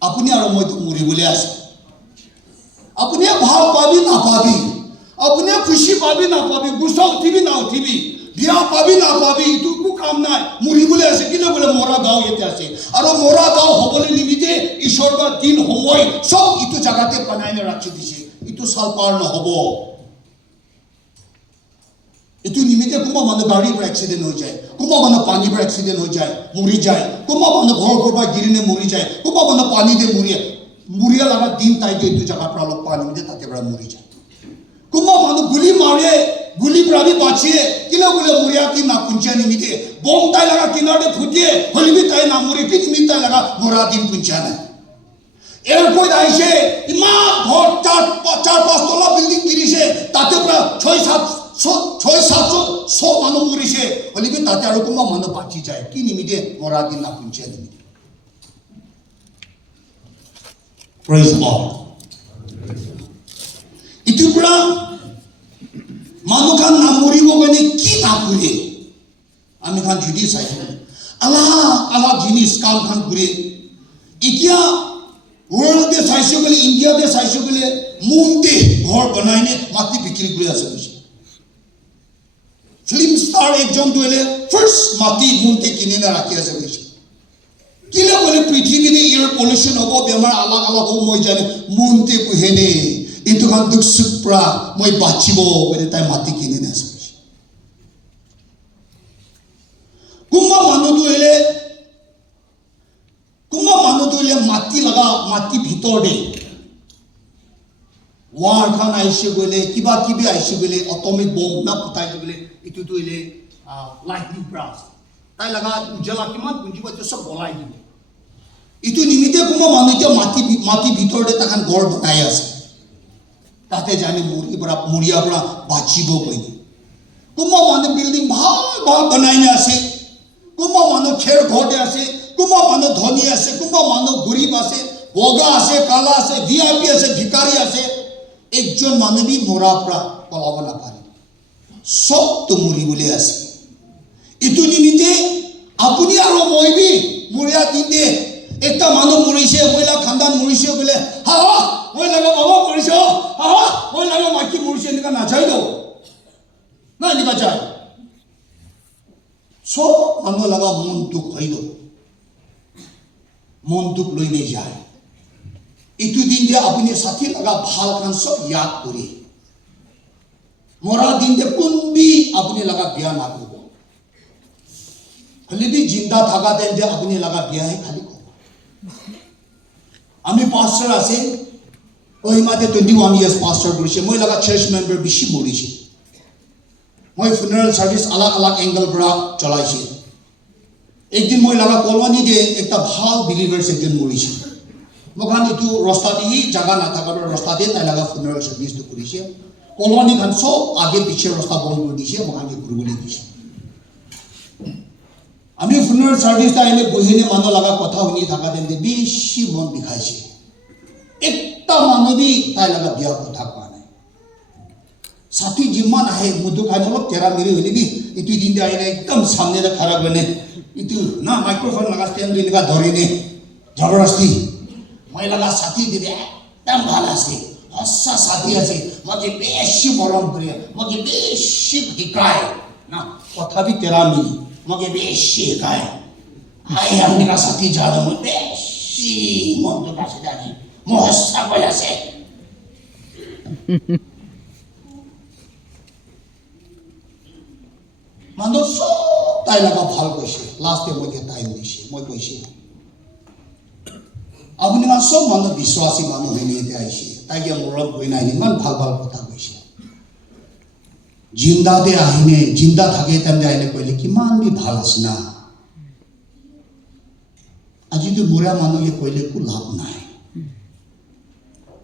apuni aro moitu mori bole ase apuni bhal pabi na pabi apuni khushi pabi na pabi gussa uthibi na uthibi biya pabi na pabi itu ku kam nai muri bole ase kile bole mora gao yete ase aro mora gao hobole limite ishor ba din homoy sob itu jagate banaine rakhi dise itu salpar na hobo itu nimite kuma manu gari par accident ho jay kuma manu pani par accident ho jay muri jay kuma manu ghor ghor ba girine muri jay kuma manu pani de muriya laga din tai de itu jaga pra lok pani de tate bra muri jay kuma manu guli mare guli prabi bachiye kila gule muriya ki na puncha nimite bom tai laga kinare phutiye holbi tai na muri ki nimite laga mura din puncha na airport aise ima ghor char pass tola building girise tate pra 6-7 manu murise holbi tate aro kuma manu bachi jay ki nimite mura din na puncha nimite. Praise the Lord. Itu pura manu khan na muribo gane ki na pure ami khan judi sai ala jinis kam khan pure itia world de saisho gele India de saisho gele moon de ghor banaine mati bikri kure ase film star ekjon doile first mati moon te kinina rakhi ase kile bole prithvi de air pollution hobo bemar alag ho moi jane moon te puhene itu kan duk supra moi bachibo bole tai mati kinina ase kuma manu doile mati laga mati bhitor de war khan aise gole kiba kibi aise gole atomic bomb na putai gole itu doile lightning blast tai laga ujala kiman bunjibo to sob bolai di itu nimite kuma manu ke mati bhitor de takan gor banai ase tate jani muriya pura bachibo koi kuma manu building bhal banai na ase kuma manu kher ghor de ase kuma manu dhoni ase kuma manu garib ase boga ase kala ase VIP ase bhikari ase ekjon manu bi mora pura palaba na pare sob to muri bole ase itu nimite apuni aro moi bi muriya dinde ekta manu murise moila khandan murise bole ha moi laga baba murise ha moi laga maki murise nika na jai do na nika jai so manu laga mon duk hoido mon duk loi ne jai itu din de apni sathi laga bhal khan sob yaad kore mora din de kun bi apni laga biya na korbo khali bi jinda thaga den de apni laga biya hai khali ami pastor ase ohimate 21 years pastor korise moi laga church member bishi morise moi funeral service alag angle pra chalaise ekdin moi laga koloni de ekta bhal believer ekjon morise mokan itu rasta di jaga na thakar rasta de tai laga funeral service to korise koloni khan sob age piche rasta bond kori dise mokan ke kuribole dise আমি funeral service ta ene bohine manu laga kotha huni thaka den de bishi mon bikhaise ekta মানবী তাই লাগা বিয়া কথা কোৱা নাই সাথী যিমান আহে মুদু খাই অলপ তেৰা মেৰি হলিবি ইটো দিন দে আইনে একদম সামনে রে খারাপ বনে ইটো না মাইক্রোফোন লাগা স্ট্যান্ড দি লাগা ধরিনে জবরদস্তি মই লাগা সাথী দিবে একদম ভালো আছে হসা সাথী আছে মগে বেশি মরম করে মগে বেশি শিকায় না কথা বি তেরা মিলি মগে বেশি শিকায় আই আমনি কা সাথী জানো মই বেশি মন তো কাছে জানি মহসা কই আছে মানুহ সব তাই লাগা ভাল কৈছে লাষ্টে মইকে টাইম দিছে মই কৈছে আপুনি মান সব মানুহ বিশ্বাসী মানুহ হৈ নিতে আহিছে তাইকে মূৰত গৈ নাই ইমান ভাল ভাল কথা কৈছে জিন্দাতে আহিনে জিন্দা থাকে তেন্তে আহিলে কৈলে কিমান বি ভাল আছে না আজিতো বুঢ়া মানুহে কৈলে একো লাভ নাই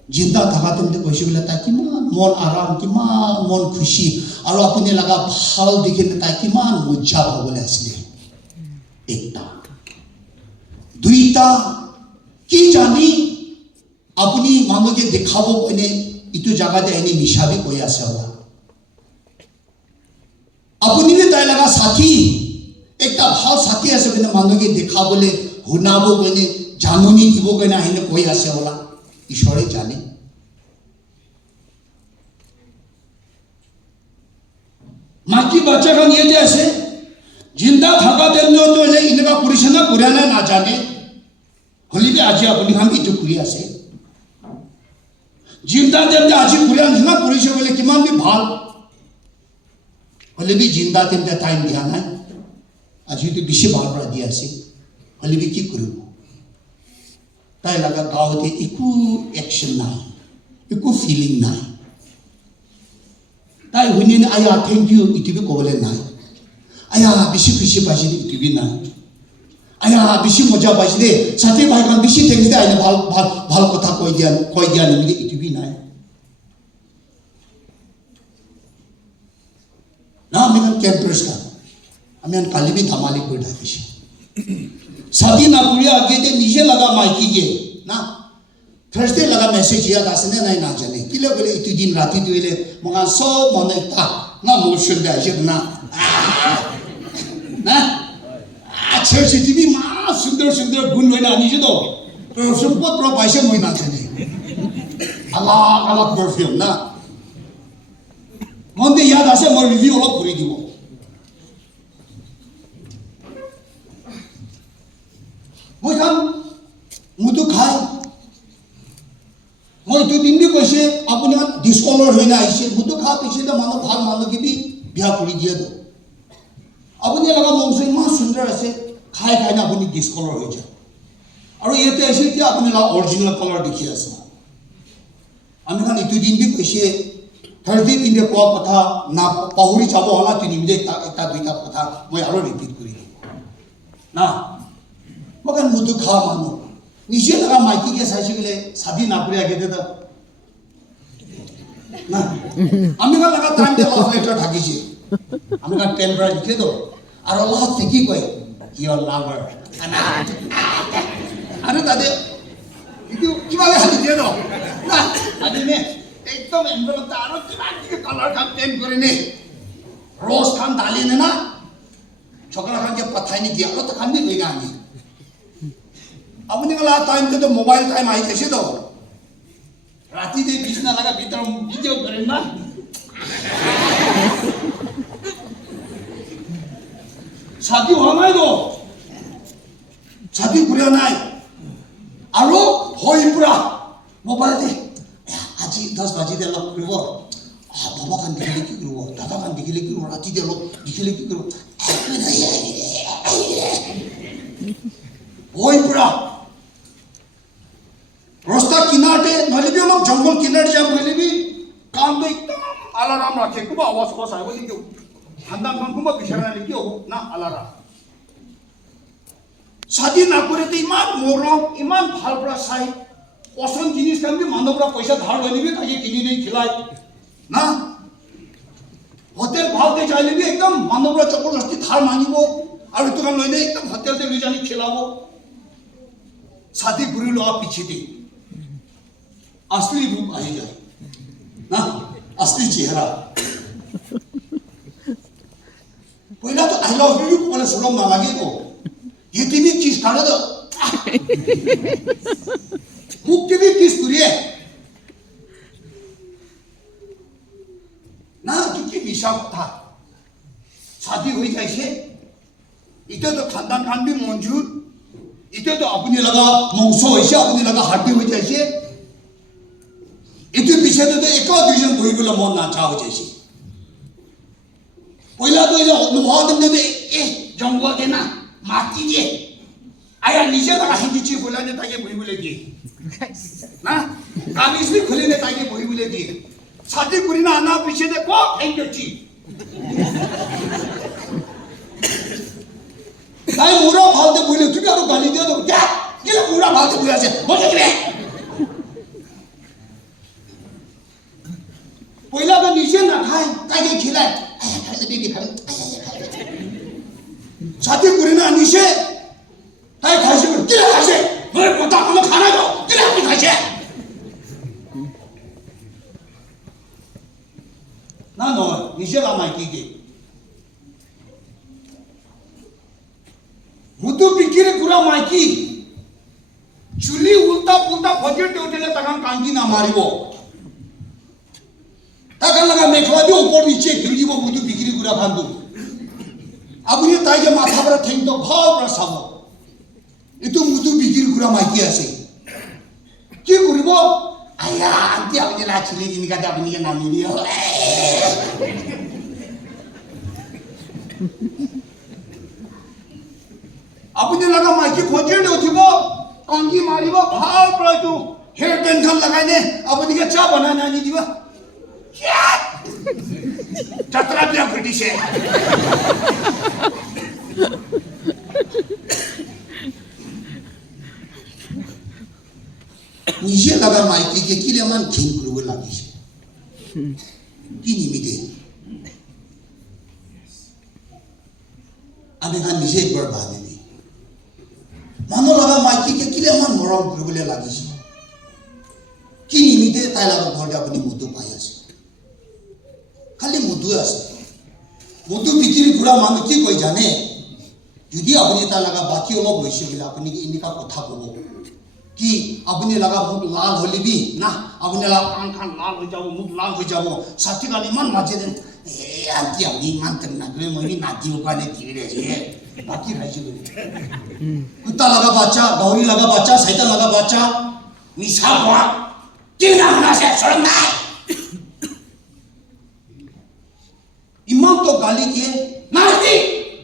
জিন্দা থাকা তেন্তে কৈছে বোলে তাই কিমান মন আৰাম কিমান মন খুশি আৰু আপুনি লাগা ভাল দেখিলে তাই কিমান মজ্জা পাবলৈ আছিলে একটা দুইটা কি জানি আপুনি মানুহকে দেখাব কইনে ইটো জায়গাতে এনে মিছাবি কৈ আছে ওলা আপুনি বি তাই লাগা সাথী একটা ভাল সাথী আছে কিন্তু মানুহকে দেখাবলে শুনাব কইনে জাননি দিব কইনে আহিলে কৈ আছে ওলা ঈশ্বৰে জানে মাকি বাচ্চা খান ইয়ে আছে জিন্দা থাকা তেলেও তো এলে ইনকা করিছে না করে না জানে হলিবি আজি আপনি খান ইটো কৰি আছে জিন্দা তেমতে আজি করে আনছে না করিছে বলে কিমান বি ভাল হলিবি জিন্দা তেমতে টাইম দিয়া নাই আজি তো বেশি ভাল পৰা দিয়া আছে হলিবি কি কৰিব তাই লাগা গাঁৱতে একো একশন নাই একো ফিলিং নাই তাই শুনি আয়া থেংক ইউ ইটো কবলে নাই আয়া বেশি খুশি পাইছে ইটো নাই আয়া বেশি মজা পাইছে দে সাথী ভাই খান বেশি থেংকস দে আইলে ভাল ভাল ভাল কথা কই দিয়া নিবি ইটো নাই না আমি ক্যাম্পাস কা আমি কালি বি ধামালি কই থাকিছি शादी ना पूरी आगे दे नीचे लगा माइकी के ना थर्सडे लगा मैसेज याद आसने नहीं ना जाने किले बोले इतु दिन राती दुले मंगा सो मने ता ना मोशन दे जे ना ना चर्च टीवी मा सुंदर सुंदर गुण होइना निजे दो परफ्यूम को प्रो पाइसे मोइना जाने अलग अलग परफ्यूम ना मंदे याद आसे म रिव्यू अलग करि दिबो মই খান মুটো খাই মই দুই দিন কৈছে আপুনি ডিসকলার হৈ না আইছে মুটো খা পিছতে মানুহ ভাল মানুহ কি বিয়া কৰি দিয়ে দো আপুনি লগা মংসই মা সুন্দৰ আছে খাই খাই না আপুনি ডিসকলাৰ হৈ যায় আৰু ইয়াতে আছে কি আপুনি লা অৰিজিনাল কালাৰ দেখি আছে আমি খান দুই দিন কৈছে থাৰ্সডে দিন দে কোৱা কথা না পাহৰি যাব হলা তিনি দিন এটা দুইটা কথা মই আৰু ৰিপিট কৰি দিম না मगन मुदु खा मानो निजे लगा माइकी के साइसी के लिए शादी ना पूरी आगे दे दो ना हमें का लगा टाइम दे लव लेटर ठाकी छी हमें का टेम्परा लिखे दो और अल्लाह से की कोई योर लवर अरे दादे इतु किबाले हाली दे दो ना आदि ने एकदम एनवेलप तारो किबाले कलर का टेम करे ने रोज खान डाली ने ना छोकरा खान के पथाई नहीं दिया तो खान नहीं लेगा नहीं अपने वाला टाइम तो मोबाइल टाइम आई कैसे दो राती दे बिछना लगा भीतर वीडियो करें ना शादी हुआ नहीं दो शादी पूरा नहीं आरो होई पूरा मोबाइल दे आज 10 बजे दे लोग करो बाबा कान दिखले की करो दादा कान दिखले की करो राती दे लोग दिखले की करो होई पूरा रास्ता किनारे नले भी लोग जंगल किनारे जा बोले भी काम तो एकदम अलार्म रखे कुबा आवाज को साइब लिखो हंदा मन कुबा बिछाना लिखो ना अलार्म शादी ना करे तो इमान मोरो इमान ভাল পৰা চাই পছন্দ জিনিস কাম भी মানব পৰা পয়সা ধার হইলি भी তাকে কিনি নেই খিলাই না হোটেল ভালতে চাইলে भी एकदम মানব পৰা জবৰদস্তি ধাৰ মানিব আৰু তো কাম লইলে एकदम হোটেল তে লৈ জানি খিলাবো शादी गुरु लो पीछे दे असली रूप आ ही जाए ना, असली चेहरा। पहिला तो आई लव यू को सुनो ना लगे को ये टीवी किस खाने तो मुख टीवी किस तुरिये ना क्योंकि विशाल था शादी हुई कैसे इधर तो खानदान खान भी मौजूद इधर तो अपने लगा मंगसो ऐसे अपने लगा हड्डी हुई जैसे इधर पीछे तो एक डिवीजन कोई को लमोन ना चाहो जैसे पहिला तो ये नुहादम ने ए जंगल के ना माटी जे आया नीचे लगा हिंदी ची बोला ने ताके भई बोले दी ना कामिस भी खुले ने ताके भई बोले दी शादी कुरी ना आना पीछे दे को थैंक यू ची ताई मुरा फालते बोले तू क्या तो गाली दे दो क्या ये मुरा फालते बोला से बोले के पहिला तो नीचे ना खाए ताके खिलाए खाए बेबी खाए शादी कुरी ना नीचे ताई खासे किला खासे मैं पता हम खाना दो किला नहीं खासे ना नो नीचे का माइकी के मुद्दू पिकिरे पूरा माइकी चुली उल्टा पुल्टा फजे टेले तक कांगी ना मारी वो तक लगा मेखला भी ऊपर नीचे फिरी वो मुद्दू पिकिरे पूरा खांदू अब ये ताई के माथा पर ठेंग तो भाव पर सामो itu mutu pikir kurang maki ase. Ki kuribo aya anti abni la chili ini kata abni yang nami dia. Abni laga maki खोजे दो थी वो कांगी मारी वो भाव पर जो हेयर पेंशन लगाए ने abni का चा बनाना नहीं दिवा. क्या? चतरा पिया ब्रिटिश है. Nije laga maiki ke kile man king kuru lagi sih. Kini mide. Ane kan nije berbahagia ni. Mano laga maiki ke kile man moram kuru lagi sih. Kini mide tay laga bhorda apni mudu paya sih. Kali mudu ase. Mudu pikir kura mano ki koi jane. Jadi apni tay laga baki omok boishe bila apni ini ka kotha bobo. कि अपने लगा मुख लाल होली भी ना अपने लगा कान कान लाल हो जाओ मुख लाल हो जाओ साथी का निमान मजे दे ए आंटी अपनी मान तक ना करे मैं भी नाची ऊपर ने धीरे से बाकी रह चुके कुत्ता लगा बच्चा गौरी लगा बच्चा सैतान लगा बच्चा निशा हुआ क्यों ना होना से छोड़ना इमाम तो गाली किए नाती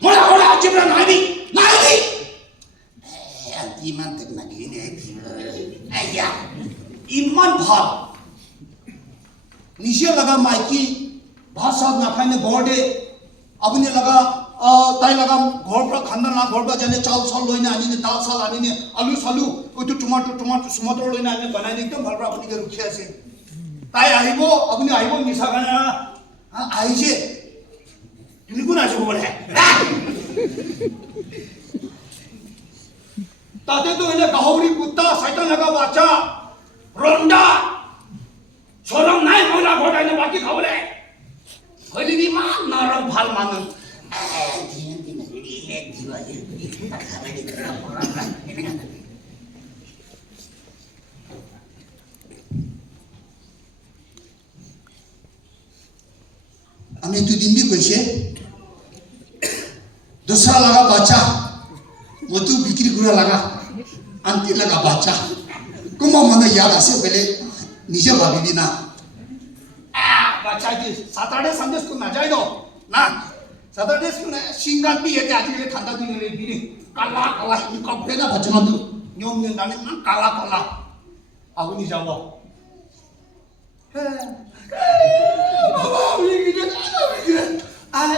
मोड़ा मोड़ा जिब्रा नाती नाती iman tek na gini ayya iman bhal नीचे लगा माइकी भाषा ना खाने गोड़े अपने लगा ताई लगा घोड़ पर खाना ना घोड़ पर जाने चाल साल लोइना आनी ने दाल साल आनी ने आलू सालू वो तो टमाटो सुमाटो लोइना आनी बनाए ने एकदम भरभरा अपनी के रुखिया से ताई आईबो अपने आईबो निशा खाना हाँ आई जे इनको ना जो बोले ताते तो इन्हें गहौरी कुत्ता सैतान लगा बच्चा रोंडा सोरम नाई मोला घोड़ा ने बाकी खबरे होली भी मान नारंग भाल मानन हमें तो दिन भी कैसे दूसरा लगा बच्चा मुतु बिक्री गुरा लगा अंति लगा बच्चा कुमा मना याद आसे पहले नीचे भाभी भी ना बच्चा की सैटरडे संडे स्कूल ना जाए दो ना सैटरडे स्कूल ना सिंगल भी ये आज के ठंडा दिन में भी काला काला कपड़े ना बचना तो न्यों न्यों दाने ना काला काला अब नहीं जाओ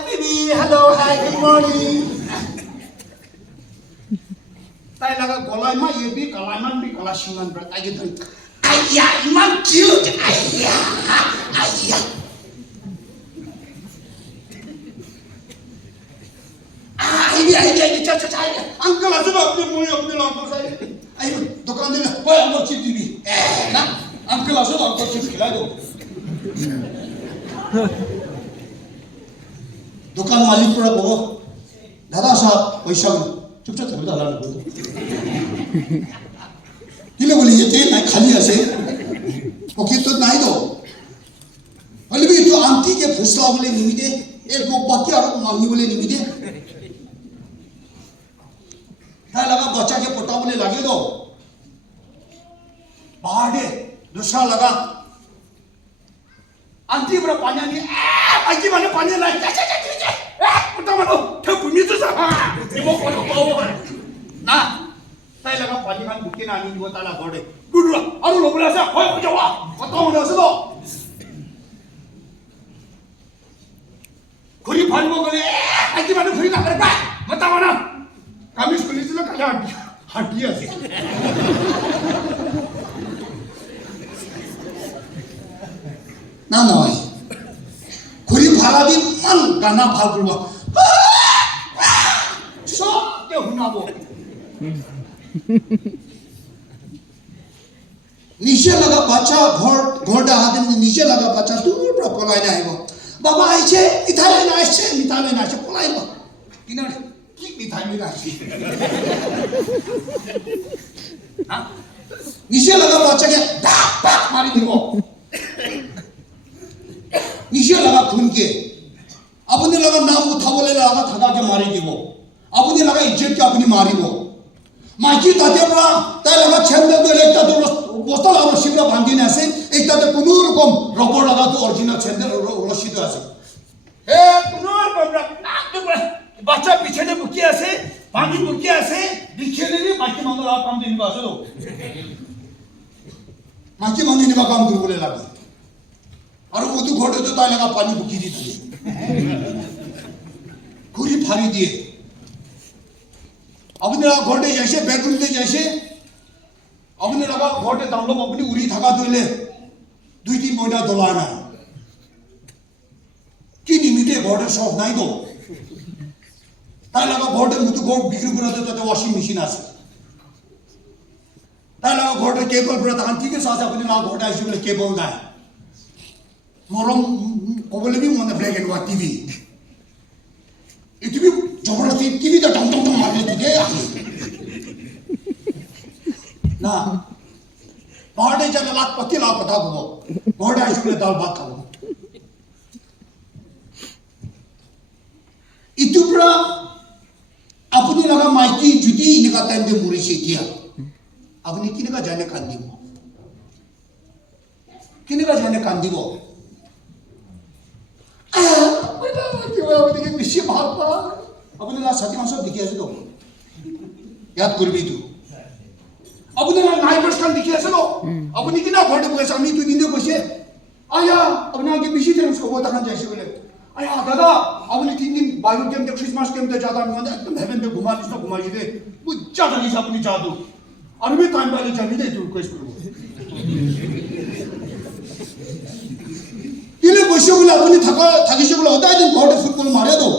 baby hello hi good morning tay laga golai ma ye bi kalaiman bi kala singan ber ay don ayya man cute ayya ayya cha uncle aja apne moni apne lampo sai ayo dukan de boy amor chip dibi na uncle আসো আঙ্কেল চিপস খেলাই দাও দোকান মালিক পুরা বলো দাদা সাহেব পয়সা চুপচাপ থাকবে দাদা কিলে বলি এতে নাই খালি আছে ওকে তো নাই দো বলে বি তো আন্টি কে ফুসলা বলে নিমিদে এক মক বাকি আর মামি বলে নিমিদে তাই লাগা बच्चा के पोटा बोले लगे दो बाहर दे दूसरा लगा आंटी बड़ा पानी नहीं आंटी माने पानी नहीं पोटा मानो क्या भूमि तो सा ये वो कौन पाओ ना ताई लगा पानी खान बुके ना नहीं वो ताला बड़े गुडुआ अरे लोग बोला सा होय हो जावा पोटा मानो से दो खुरी फान वो बोले आंटी माने खुरी ना करे बा मत माना कामिस पुलिस लोग कला हटिया से ना नॉय खुरी फाला भी मन गाना फाल करवा सो के हुना बो नीचे लगा बच्चा घर हाथ में नीचे लगा बच्चा दूर पर पलाई ना आएगो बाबा आइछे मिठाई ना आइछे पलाई ना किनारे की मिठाई में आइछे हां नीचे लगा बच्चा के डाक मारी दिबो नीचे लगा खून के अपने लगा नाम उठावले लगा थका के मारी दिबो अपने लगा इज्जत के अपनी मारी दो माइकी तातेबरा ताई लगा छंद दो एकटा तो বস্তা লাগা শিবরা ভাঙি না আছে এইটাতে কোনো রকম রবর লাগা তো অরিজিনাল ছন্দ রশিদ আছে এ কোনো রকম বাচ্চা পিছনে বুকি আছে ভাঙি বুকি আছে দিখেলে নি মাইকি মামলা কাম দিন আছে তো মাইকি মামলা নিবা কাম করব বলে লাগে আর ও তো ঘটে তো তাই লাগা পানি বুকি দিতে ঘুরি ফারি দিয়ে अपने घोटे जैसे बेडरूम में जैसे अपने लगा घोटे दाम लोग अपनी उड़ी थका तो ले 2-3 मोटा दोलाना कि निमिते घोटे शॉप नहीं दो ताई लगा घोटे मुझे घोट बिक्री करा देता तो वॉशिंग मशीन आसे ताई लगा घोटे केबल पर तो ठीक है साथ अपने लगा घोटा ऐसे वाले केबल ना मोरम कोबले भी मोने ब्लैक एंड व्हाइट टीवी इतनी जबरदस्ती टीवी तो टम टम मार लेती है ना बाहर चले लाख पति लाख पता को बाहर ऐसे में दाल भात खाओ itu pula apuni laga maiki judi inika time de muri se dia apuni kinika jane kandibo beta kiwa apuni ke mishi bharpa apuni la sati maso dikhi ase to याद करबी तू अपने ना neighbours kan dikhi ase to apuni kina ghorde boise ami tu dinde boise aya apne age mishi थे उसको वो तखन जैसे बोले आया दादा अपने 3 दिन बायो गेम दे क्रिसमस गेम दे ज्यादा नहीं होता एकदम हेवन में घुमा इसको घुमाई दे वो ज्यादा नहीं अपनी जादू और भी टाइम वाली जानी दे तू रिक्वेस्ट करो इले बसे बोला अपने थकी से बोला होता है दिन घोड़े फुटबॉल मारे दो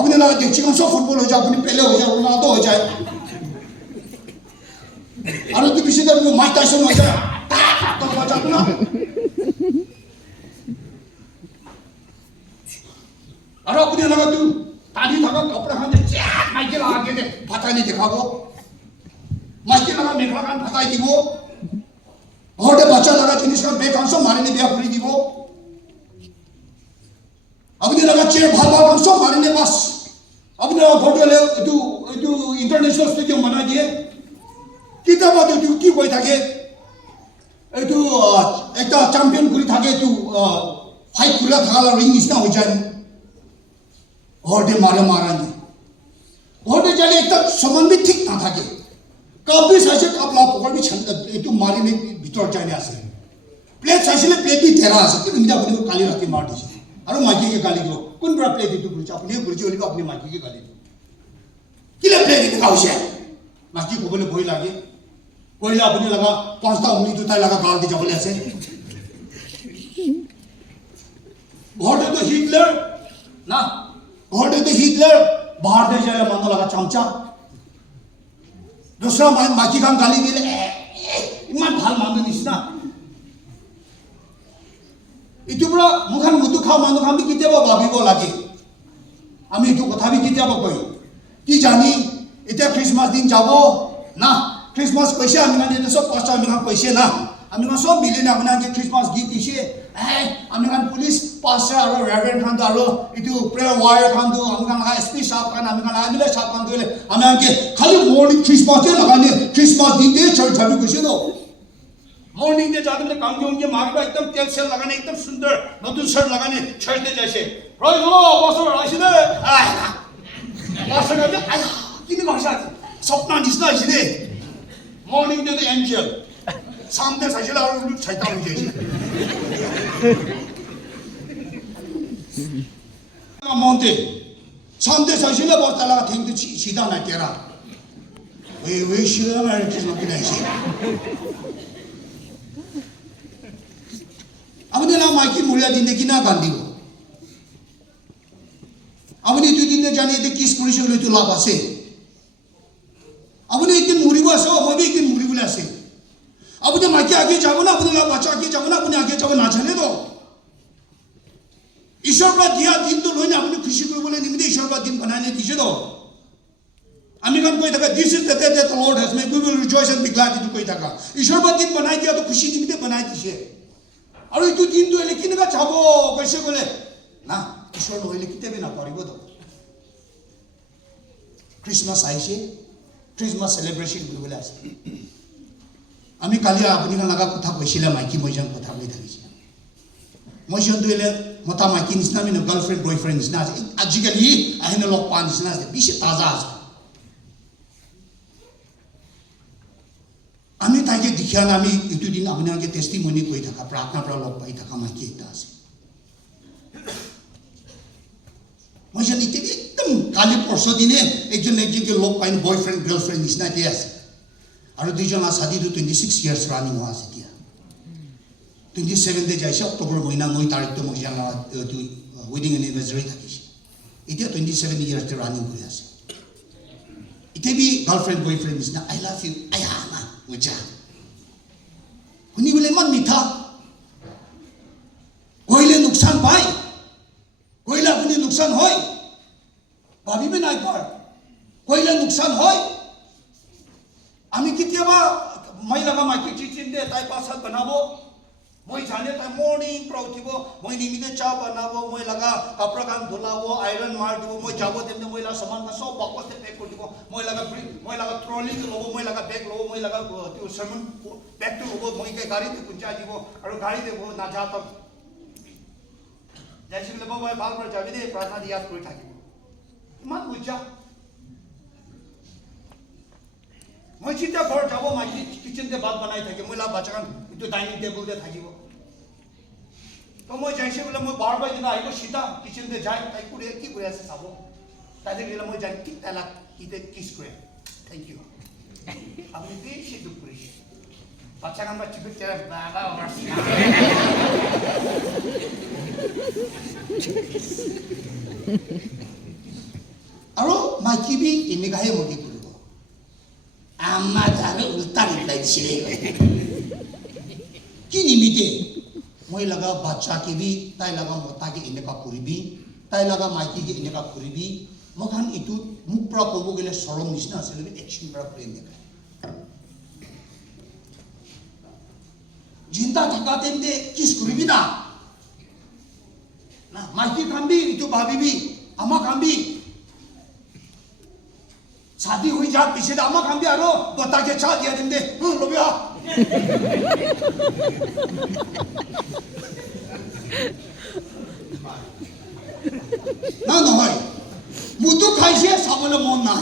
अपने लगा देखिए कौन सा फुटबॉल हो जाए अपने पहले हो जाए रोनाल्डो हो जाए और तो किसी तरह में माइक टाइसन हो जाए तो बचा तू ना और अपने लगा तू ताली थका कपड़ा खाने माइके लगा के दे पता नहीं देखा वो माइके लगा मेघला कान पता ही वो घोड़े बच्चा लगा जिनिस का बेकांसो मारे ने बिया पूरी दी वो अपने लगा चेयर भाल कांसो मारे ने बस अपने लगा घोड़े ले तू इंटरनेशनल स्टेडियम बना दिए कितना बात तू की कोई था के तू एक ता चैंपियन गुरी था के तू फाइट गुला था ला रिंग इसना हो जाए घोड़े मारे मारांगे घोड़े चले एक तक समन भी ठीक ना था के कब भी साइसे कब ला पकड़ भी छंद तू मारी ने भीतर जाने आसे प्लेट साइसे ले प्लेट भी तेरा आसे कि मिला अपने को काली राती मार दी अरे माजी के गाली दो कौन बड़ा प्लेट तू गुरु अपने गुरुजी वाली को अपने माजी के गाली दो किले प्लेट इतना होशियार माजी को बोले कोई लागे कोई ला अपने लगा पांचता उंगली तो ताई लगा गाल दी जबले ऐसे घोड़े तो हिटलर ना घोड़े तो हिटलर बाहर दे जाए मानो लगा चमचा दूसरा माजी का गाली दिले इमान भाल मानो निस्ना ইটো পৰা মুখান মুটু খাওঁ মানুহ আমি কেতিয়াবা ভাবিব লাগে আমি এইটো কথা আমি কেতিয়াবা কয় কি জানি এতিয়া খ্ৰীষ্টমাছ দিন যাব না খ্ৰীষ্টমাছ কৈছে আমি মানে এটা সব কষ্ট আমি কৈছে না আমি সব মিলি না মানে খ্ৰীষ্টমাছ গীত দিছে আমি পুলিচ পাছে আৰু ৰেভাৰেণ্ড খান আৰু এইটো প্ৰেয়াৰ ৱায়াৰ খান আমি এছপি সাহেব খান আমি এমএলএ সাহেব খান দিলে আমি খালি মৰ্নিং খ্ৰীষ্টমাছে লগানে খ্ৰীষ্টমাছ দিন দিয়ে চাৰ্চ ভাবি কৈছে ন मॉर्निंग दे जाते हैं काम जोंगे मार्ग में एकदम तेल सेल लगाने एकदम सुंदर नतून शर्ट लगाने शर्ट दे जैसे रोज लो बॉस ऐसे दे बॉस ने आया किन्हीं भाषा सपना जिसना ऐसे दे मॉर्निंग दे एंजल सामने साइड ला और शैतान हो जैसे माउंटेन सामने साइड ला बहुत लगा थिंग तो सीधा ना केरा वे सीधा ना किसी को नहीं अपने ना माइकी मुरिया दिन देखी ना गांधी को अपने तो दिन जाने दे किस पुलिस को लेते लाभ आसे अपने एक दिन मुरी को आसे वो भी एक दिन मुरी को आसे अपने माइकी आगे जाओ ना अपने लाभ बच्चा आगे जाओ ना अपने आगे जाओ ना चले दो ईश्वर का दिया दिन तो लोग अपने खुशी को बोले निमित्त ईश्वर का दिन बनाने दीजिए दो अमेरिकन कोई तक this is the day that the Lord has made we will rejoice and be glad कोई तक ईश्वर का दिन बनाई दिया तो खुशी निमित्त बनाई दीजिए और इतु दिन तो लेकिन का छाबो कैसे बोले ना ईश्वर लोग लिखते भी ना पारिबो तो क्रिसमस आइसे क्रिसमस सेलिब्रेशन बोले आसे আমি কালি আপনি লাগা কথা কইছিলা মাইকি মইজন কথা কই থাকিছে মইজন দুইলে মতা মাইকি নিছনা মিনো গার্লফ্রেন্ড বয়ফ্রেন্ড নিছনা আছে আজিকালি আহিনে লগ পা নিছনা আছে বিশে তাজা আছে আমি তাকে দেখিয়া না আমি ইটো দিন আপনাকে টেস্টিমনি কই থাকা প্রার্থনা পৰা লগ পাই থাকা মাইকি এটা আছে মই জানি তে একদম কালি পরশু দিনে একজনকে লগ পাইন বয়ফ্রেন্ড গার্লফ্রেন্ড নিছনা তে আছে আৰু দুইজন আসাদি 26 ইয়াৰ্স ৰানিং হৈ আছে এতিয়া 27 দে যাইছে অক্টোবৰ মহিনা 9 তাৰিখতে মই জানা ওয়েডিং এনিভাৰ্সাৰি থাকিছে এতিয়া 27 ইয়াৰ্স তে ৰানিং কৰি আছে ইতে বি গার্লফ্রেন্ড বয়ফ্রেন্ড নিছনা আই লাভ ইউ আয়ানা উজা শুনি বলে ইমান মিঠা কইলে নুকসান পায় কইলে আপনি নুকসান হয় ভাবিবে না একবার কইলে নুকসান হয় আমি কেতিয়াবা মই লাগা মাইকি চিচিন দে তাই পাসাত বানাবো মই জানে তাই মর্নিং পৰা উঠিব মই নিমিতে চা বানাবো মই লাগা কাপড় কান ধুলাবো আয়রন মার দিব মই যাব তেমনে মই লাগা সামান সব বাকসতে প্যাক কৰি দিব মই লাগা ট্রলি লব মই লাগা ব্যাগ লব মই লাগা টো সামান ব্যাগ টো লব মই কে গাড়িতে কুঞ্চা দিব আৰু গাড়িতে না যা তক যাইছিল বাবা ভাল পৰা যাবি দে প্ৰাৰ্থনা দিয়াত কৰি থাকিব ইমান উজা মই চিন্তা ঘৰ যাব মাইকি কিচেনতে ভাত বনাই থাকে মই লা বাচাকান ইটো ডাইনিং টেবুল দে থাকিব তো মই যাইছে বলে মই 12 বাজে না আইব সিধা কিচেনতে যাই তাই করে কি করে আছে চাব তাদের গেলে মই যাই ঠিক তালা ইতে কিস করে থ্যাংক ইউ আপনি বেশি দুঃখ করিস বাচ্চাকান বাচ্চি ফিরতে বাবা ওরসি আৰু মাইকি বি এনেকাহে মগি আম্মা জানে উল্টা রিপ্লাই দিছিলে কি নিমিতে মই লাগা বাচ্চা কে বি তাই লাগা মতা কে এনেকা করিবি তাই লাগা মাইকি কে এনেকা করিবি মখান ইটু মুখ পৰা কব গেলে শৰম নিছনা আছে একশন পৰা প্রেম দেখা জিন্তা থাকা তেমতে কিস করিবি না না মাইকি কামবি ইটু ভাবিবি আমা কামবি शादी हुई जात पीछे दामा खाम भी आरो बता के चा दिया दिन दे लोबिया ना ना भाई मुतु खाइसे सामने मन ना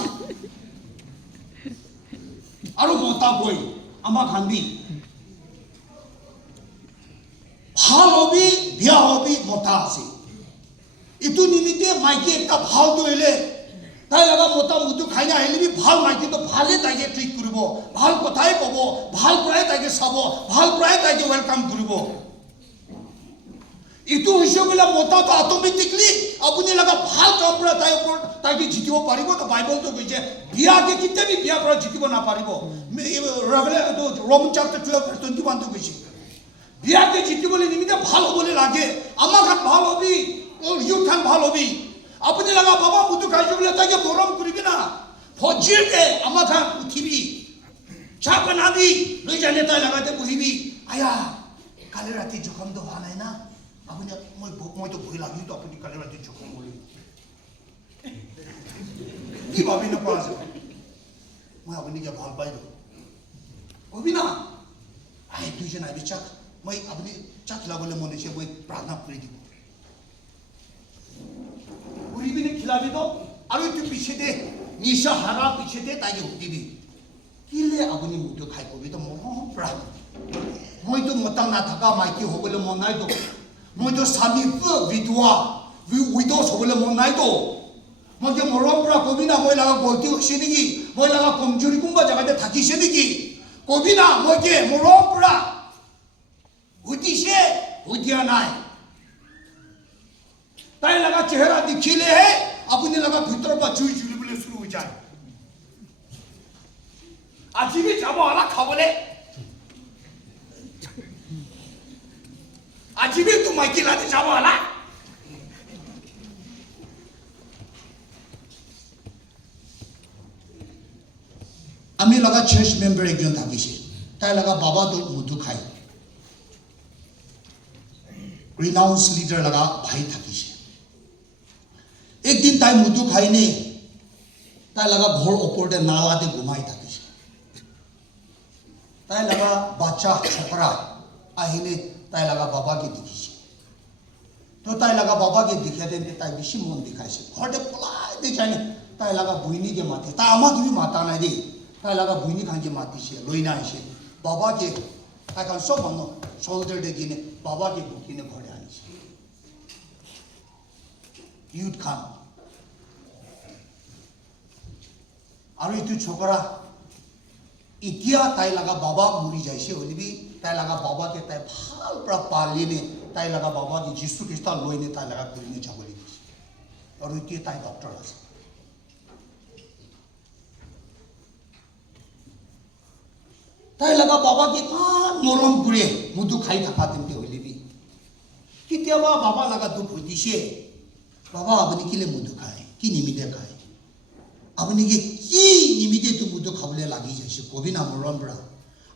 आरो मोता बोई आमा खाम भी ভাল হবি বিয়া হবি মোতা আছে ইতু নিমিতে মাইকি একটা ভাল দইলে তাই লাগা মোটা মুটু খাই না আহিলে বি ভাল মাইকি তো ভালে তাইকে ট্রিট কৰিব ভাল কথাই কব ভাল প্ৰায় তাইকে চাব ভাল প্ৰায় তাইকে ওয়েলকাম কৰিব ইটো হৈছে বলে মোটা তো অটোমেটিকলি আপুনি লাগা ভাল কাম পৰা তাই ওপৰ তাইকে জিতিব পাৰিব তো বাইবেল তো কৈছে বিয়াকে কিতে বি বিয়া পৰা জিতিব না পাৰিব ৰেভেলেশন তো ৰমান চ্যাপ্টাৰ 12 verse 21 তো কৈছে বিয়াকে জিতিবলে নিমিতে ভালো বলে লাগে আমার খান ভালো হবি ও ইউথ খান ভালো হবি আপনি লাগা বাবা মুদু খাইছে বলে তাকে মরম করিবি না ফজিরকে আমার খান উঠিবি চা বানাবি লই জানে তাই লাগাতে বহিবি আয়া কালে রাতে যখন তো হয় না আপনি মই তো ভয় লাগি তো আপনি কালে রাতে যখন বলি কি ভাবি না পাওয়া যাবে মই আপনিকে ভাল পাই হবি না আই দুইজন আইবি চাক মই আপনি চাক লাবলে মনে হচ্ছে মই প্রার্থনা করে দিব করিবি না খিলাবি তো আর তুই পিছে দে নিশা হারা পিছে দে তাই দিবি কিলে আপনি মুটো খাই কবি তো মন প্রা মই তো মতাং না থাকা মাইকি হবলে মন নাই তো মই তো স্বামী বিধবা উইডোস হবলে মন নাই তো মই যে মরম প্রা কবি না মই লাগা গলতি হইছে নেকি মই লাগা কমজোরি কোনবা জায়গাতে থাকিছে নেকি কবি না মই যে মরম প্রা উঠিছে উঠিয়া নাই তাই লাগা চেহারা দেখিলে আপনি লাগা ভিতর বা চুই চুই বলে শুরু হয়ে যায় আজিবি যাব আলা খাবলে আজিবি তো মাইকি লাতে যাব আলা আমি লাগা চার্চ মেম্বার একজন থাকিছে তাই লাগা বাবা তো মুদু খাই রিনাউন্স লিডার লাগা ভাই থাকিছে একদিন তাই মুদু খাইনে তাই লাগা ঘর ওপরতে নালাতে ঘুমাই থাকিছে তাই লাগা বাচ্চা ছোকরা আহিনে তাই লাগা বাবাকে দেখিছে তো তাই লাগা বাবাকে দেখাতে তাই বেশি মন দেখাইছে ঘরতে পলাই দেখায় না তাই লাগা বইনিকে মাতে তা আমাকে বি মাতা নাই দে তাই লাগা বইনি খানকে মাতিছে লইনা আইছে বাবাকে তাই খান সব মানুষ শোল্ডার ডে কিনে বাবাকে বুকিনে ঘরে আনিছে ইউথ খান আর এই তুই ছোকরা ইতিয়া তাই লাগা বাবা মরি যাইছে হলিবি তাই লাগা বাবাকে তাই ভাল প্রা পালিনে তাই লাগা বাবাকে যিশু খ্রিস্ট লইনে তাই লাগা করিনে যাবলি আর ইতিয়া তাই ডক্টর আছে তাই লাগা বাবাকে ইমান মরম করে মুদু খাই থাকা তেমতে হইলিবি কেতিয়াবা বাবা লাগা দুঃখ হইতিছে বাবা আপনি কিলে মুদু খায় কি নিমিতে খায় আপনি কি নিমিতে তো মুদু খাবলে লাগি যাইছে কবি না মরম বড়া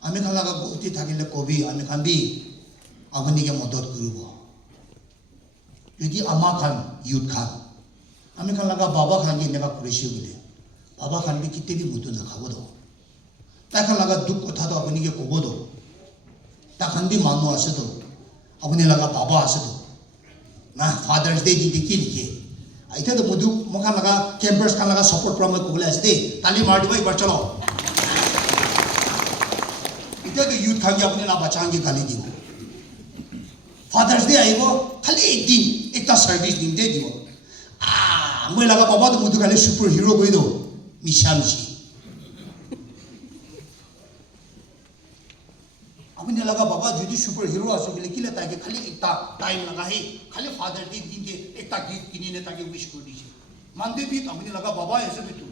আমি খান লাগা গলতি থাকিলে কবি আমি খান বি আপনিকে মদত করব যদি আমার খান ইউথ খান আমি খান লাগা বাবা খানকে এনেকা করেছি বলে বাবা খান বি কিতে বি মুদু না খাবো দো তাই খান লাগা দুঃখ কথা তো আপনিকে কব দো তা খান বি মানুষ আছে তো আপনি লাগা বাবা আছে তো না ফাদার্স ডে দিদি কি লিখে আইতা তো মধু মখান লাগা ক্যাম্পাস খান লাগা সাপোর্ট প্রম কবলে আছে দে তালি মার দিবা এবার চলো এটা তো ইউথ খান আপনি না বাঁচাঙ্গে গালি দিব ফাদার্স ডে আইব খালি একদিন একটা সার্ভিস দিন দে দিব মই লাগা বাবা তো মধু খালি সুপার হিরো কই দো মিশা মিশি আপনি লাগা বাবা যদি সুপার হিরো আছে বলে কিলে তাকে খালি একটা টাইম লাগা হে খালি ফাদার ডে দিন যে একটা গিফট কিনে তাকে উইশ করে দিছে মানতে বি আপনি লাগা বাবা আছে বিতু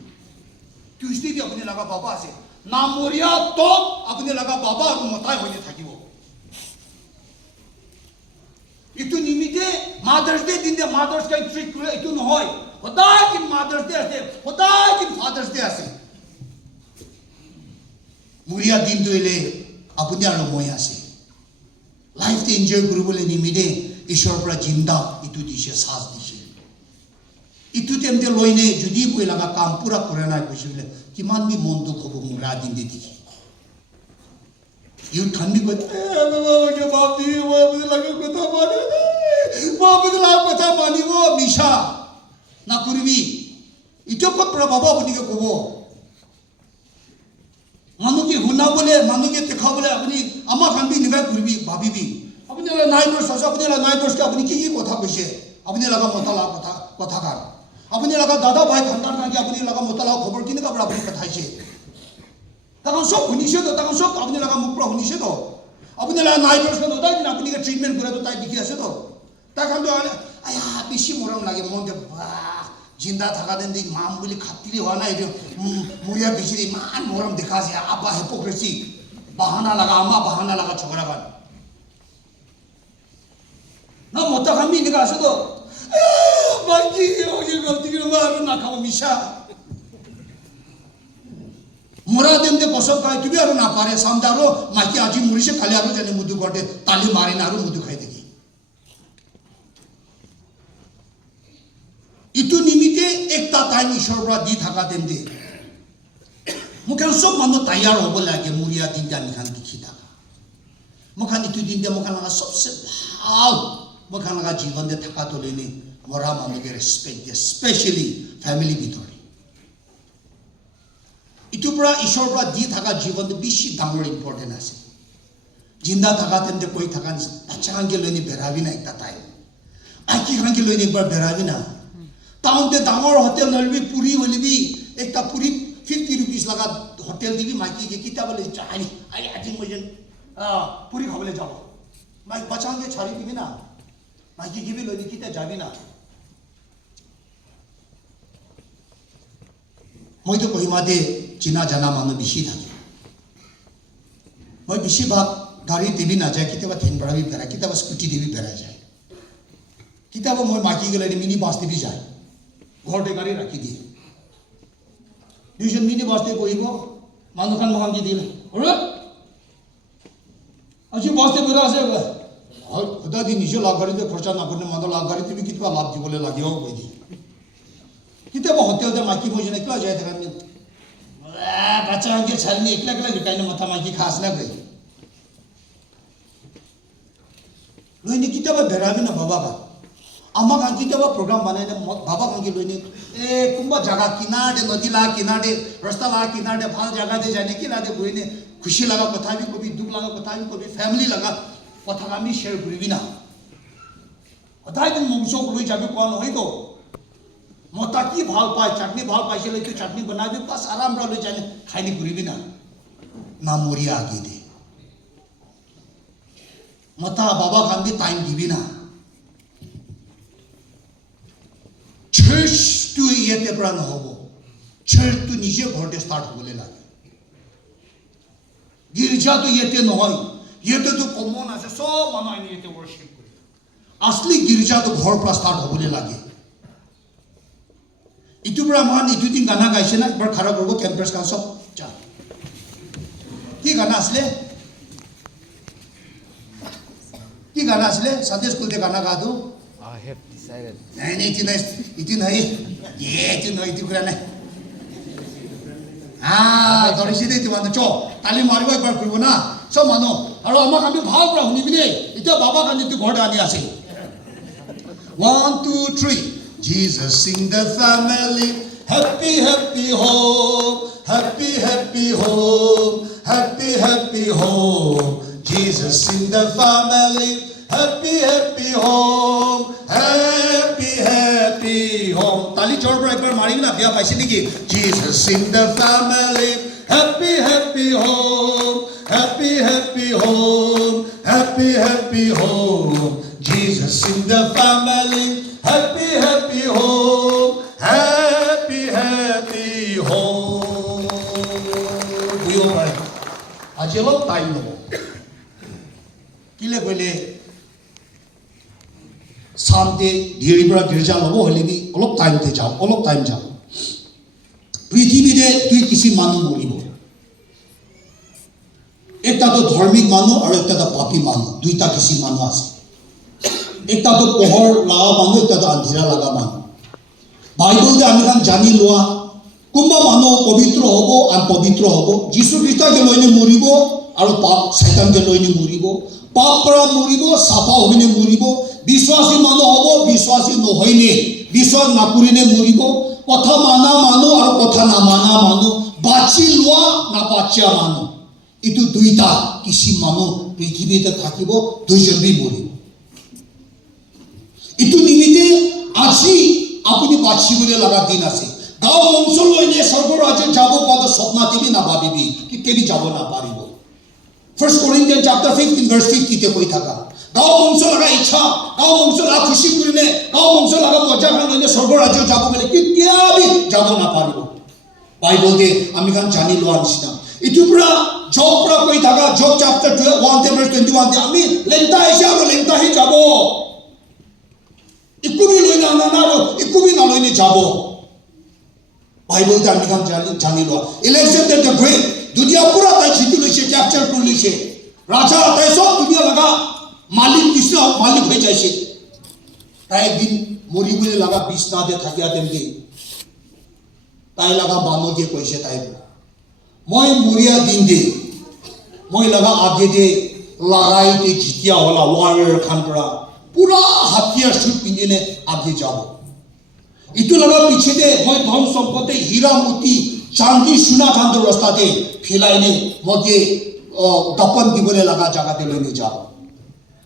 টিউসডে বি আপনি লাগা বাবা আছে না মরিয়া তো আপনি লাগা বাবা আর মতাই হইনে থাকিব ইটু নিমিতে মাদার্স ডে দিন দে মাদার্স কাই ট্রিট করে ইটু নহয় সদায় কি মাদার্স ডে আছে সদায় কি ফাদার্স ডে আছে মরিয়া দিন দইলে আপনি আর মই আছে লাইফ এনজয় কৰিবলৈ নিমিতে ঈশ্বৰৰ পৰা জিন্দা ইটো দিছে সাজ দিছে ইটো তেমতে লইনে যদি কই লাগা কাম পুরা কৰে নাই কৈছে বলে কিমান বি মন দুখ হ'ব মুৰা দিন দেখি ইউ ঠান্ডি কই বাবা বাপি বাবা লাগা কথা মানে বাবা লাগা কথা মানিব মিশা না কৰিবি ইটো কপৰা বাবা আপনিকে কব মানুষকে শুনাবলে মানুষকে দেখাবলে আপনি আমার খানবি নিবাই করবি ভাবিবি আপনি নাই দোষ আছে আপনি নাই দোষকে আপনি কি কথা কইছে আপনি লাগা মতালা কথা কার আপনি লাগা দাদা ভাই খানদান কাকে আপনি লাগা মতালা খবর কিনে কাপড় আপনি কথাইছে তখন সব শুনিছে তো তখন সব আপনি লাগা মুখ পুরা শুনিছে তো আপনি লাগা নাই দোষকে দাদা দিন আপনি ট্রিটমেন্ট করে তো তাই দেখি আছে তো তখন তো আয়া বেশি মরম লাগে মন যে বাহ জিন্দা থাকা দিন দিন মাম বলে খাতিরে হওয়া নাই মরিয়া বেশি মান মরম দেখা আছে আব্বা হিপোক্রেসি বাহানা লাগা আমা বাহানা লাগা ছোকরা গান 나 못다 가면 니가 가서도 마이키 여기 어떻게 말을 나가고 미샤 뭐라 된데 벌써 가 두비하러 나빠래 삼다로 마이키 아직 무리시 갈려하러 전에 무드 거대 딸리 말이 나로 무드 가야 되기 itu nimite ekta time ishwara di thaka dende mukhan sob manu tayar hobo lage muria dinda nikhan dikhi thaka mukhan itu dinda mukhan laga sobse bhal mukhan laga jivan de thaka toleni mora manu ge respect de especially family bitori itu pura ishwara di thaka jivan de bishi damor important ase jinda thaka dende koi thaka achang ge leni beravi na ekta time aki khan ge leni ekbar beravi na town पे डांगर होटल नलवी पूरी होली भी एक ता पूरी 50 रुपीस लगा होटल दी भी माइकी के किता बोले चाही आई आज मुझे पूरी खावले जाओ माइक बचांगे छारी की भी ना माइकी की भी लोनी किता जाबी ना মই তো কহিমাতে চিনা জানা মানুহ বেশি থাকে মই বেশি ভাগ গাড়ী দিবি না যায় কিতাবা থিন বড়াবি পেরা কিতাবা স্কুটি দিবি পেরা যায় কিতাবা মই মাইকি গলে মিনি বাস দিবি যায় ঘৰতে গাড়ী ৰাখি দিয়ে দুইজন মিনি বাছতে বহিব মানুহখন মহান কি দিলে অৰে আজি বাছতে বহিলা আছে খোদা দি নিজে লাভ গাড়ীতে খৰচা নকৰে মানুহ লাভ গাড়ী তুমি কিবা লাভ দিবলৈ লাগিব কৈ দি কিতাবা হোটেলতে মাইকি মই যেনে কিয় যায় থাকা বাচ্চা আনকে ছাড়নি একলা একলা জুকাইনে মাথা মাইকি খাস না গই লইনি কিতাবা বেৰাবি না বাবা বা आमा कांकी जब प्रोग्राम बनाए ने बाबा कांकी लोने कुंभा जगह किनारे नदी ला किनारे रास्ता ला किनारे भाल जगह दे जाने की लादे कोई ने खुशी लगा कथा भी कभी दुख लगा कथा भी कभी फैमिली लगा कथा का भी शेयर करी भी ना कथा दिन मुंगसो कोई जाबे कौन होई तो मोटा की भाल पाए चटनी भाल पाए चले तो चटनी बना दे बस आराम रो ले जाने खाने करी भी ना मोरिया आगे दे मोटा बाबा कान भी टाइम दी भी ना church to yete pran hobo church to nije ghorte start hobole lage girja to yete nohoy yete to common ase sob manu aini yete worship kore asli girja to ghor pra start hobole lage itu pura man itu din gana gaise na ekbar khara korbo campus kan sob ja ki gana asle sunday school de gana ga do I have decided. नहीं itu नहीं ये itu kurang नहीं थोड़ी सी itu mana cok tali mari boy bar kurbo na so mano aro ama kami bhal pra huni bine itu baba kan itu god ani ase 1 2 3 Jesus sing the family happy happy home happy happy home happy happy home Jesus sing the family happy happy home happy happy home tali chor bra ekbar mari na bia paise niki Jesus in the family happy happy home happy happy home happy happy home Jesus in the family happy happy home happy happy home buyo pare ajelo time no kile kole सामते धीरे बड़ा गिरजा लोगो होले भी अलग टाइम ते जाओ अलग टाइम जाओ पृथ्वी दे तुई किसी मानु मोरिबो एकटा तो धार्मिक मानु और एकटा तो पापी मानु दुईटा किसी मानु आसे एकटा तो पोहर लगा मानु एकटा तो अंधेरा लगा मानु बाइबल दे आमी खान जानी लोआ कुंबा मानु पवित्र होबो अनपवित्र होबो जीसु ख्रिस्ट के लोइने मोरिबो और पाप शैतान के लोइने मोरिबो पाप परा मोरिबो साफा होबिने मोरिबो विश्वासी मानु होबो विश्वासी नहयने विश्वास नाकुरिने मरिबो कथा माना मानु और कथा ना माना मानु बाची लोआ ना बाचिया मानु इतु दुईटा किसी मानु पृथ्वीते থাকিব দুইজন বি মরিব इतु निमित्ते আজি আপুনি বাচিবলৈ লাগা দিন আছে গাঁও অঞ্চললৈ স্বৰ্গ ৰাজ্য যাব পদ স্বপ্নাতিবি না ভাবিবি কি কেবি যাব না পাৰিব 1 Corinthians chapter 15 verse 50 তে কৈ থাকা गाँव वंश लगा इच्छा गाँव वंश लगा खुशी करने गाँव वंश लगा मजा करने स्वर्ग राज्य जाबो बोले कितिया भी जाबो ना पारिबो बाइबल दे आमी खान जानि लोआ निसिना इतु पुरा जॉब पुरा कोई थाका जॉब चैप्टर 1 verse 21 दे आमी लेंता ऐसे आरो लेंता ही जाबो ইকুবি লৈ না না আৰু ইকুবি না লৈ যাব বাইবেলতে আমি কাম জানি লোৱা ইলেকশ্যন দ্য গ্ৰেট দুনিয়া পুৰা তাই জিতি লৈছে ক্যাপচাৰ কৰি লৈছে ৰাজা তাই সব দুনিয়া লগা মালিক কৃষ্ণ মালিক হৈ যাইছে তাই দিন মৰিবলৈ লগা বিছনাতে থাকিয়া তেন্তে তাই লগা বানকে কৈছে তাই মই মৰিয়া দিন দে মই লগা আগে দে লড়াইতে জিতিয়া হলা ওয়াৰিয়ৰ খান পৰা পুরা হাতিয়ার সুট পিন্ধিলে আগে যাব ইটো লগা পিছতে মই ধন সম্পদে হীরা মোতি চাঁদি সোনা চাঁদ রাস্তাতে ফিলাইনে মকে দপন দিবলে লগা জায়গাতে লৈ যাব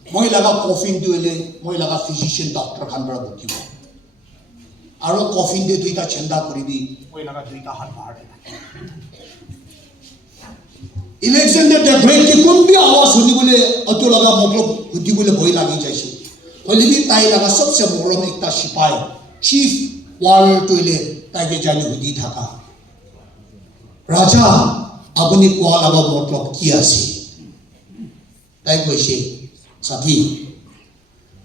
মই লগা কফিন দিলে মই লগা ফিজিশিয়ান ডক্টর খান পৰা বুকিব আৰু কফিন দে দুইটা চেন্দা কৰি দি মই লগা দুইটা হাত বাঢ়ে ইলেকশ্যন দ্য গ্ৰেট কে কোন বি আৱাজ শুনিবলৈ অটো লগা মতলব সুধিবলৈ ভয় লাগি যাইছে হলিবি তাই লগা সবচে মৰম একটা সিপাই চিফ ওয়াৰিয়ৰ টইলে তাইকে জানি সুধি থাকা ৰাজা আপুনি কোৱা লগা মতলব কি আছে তাই কৈছে সাথী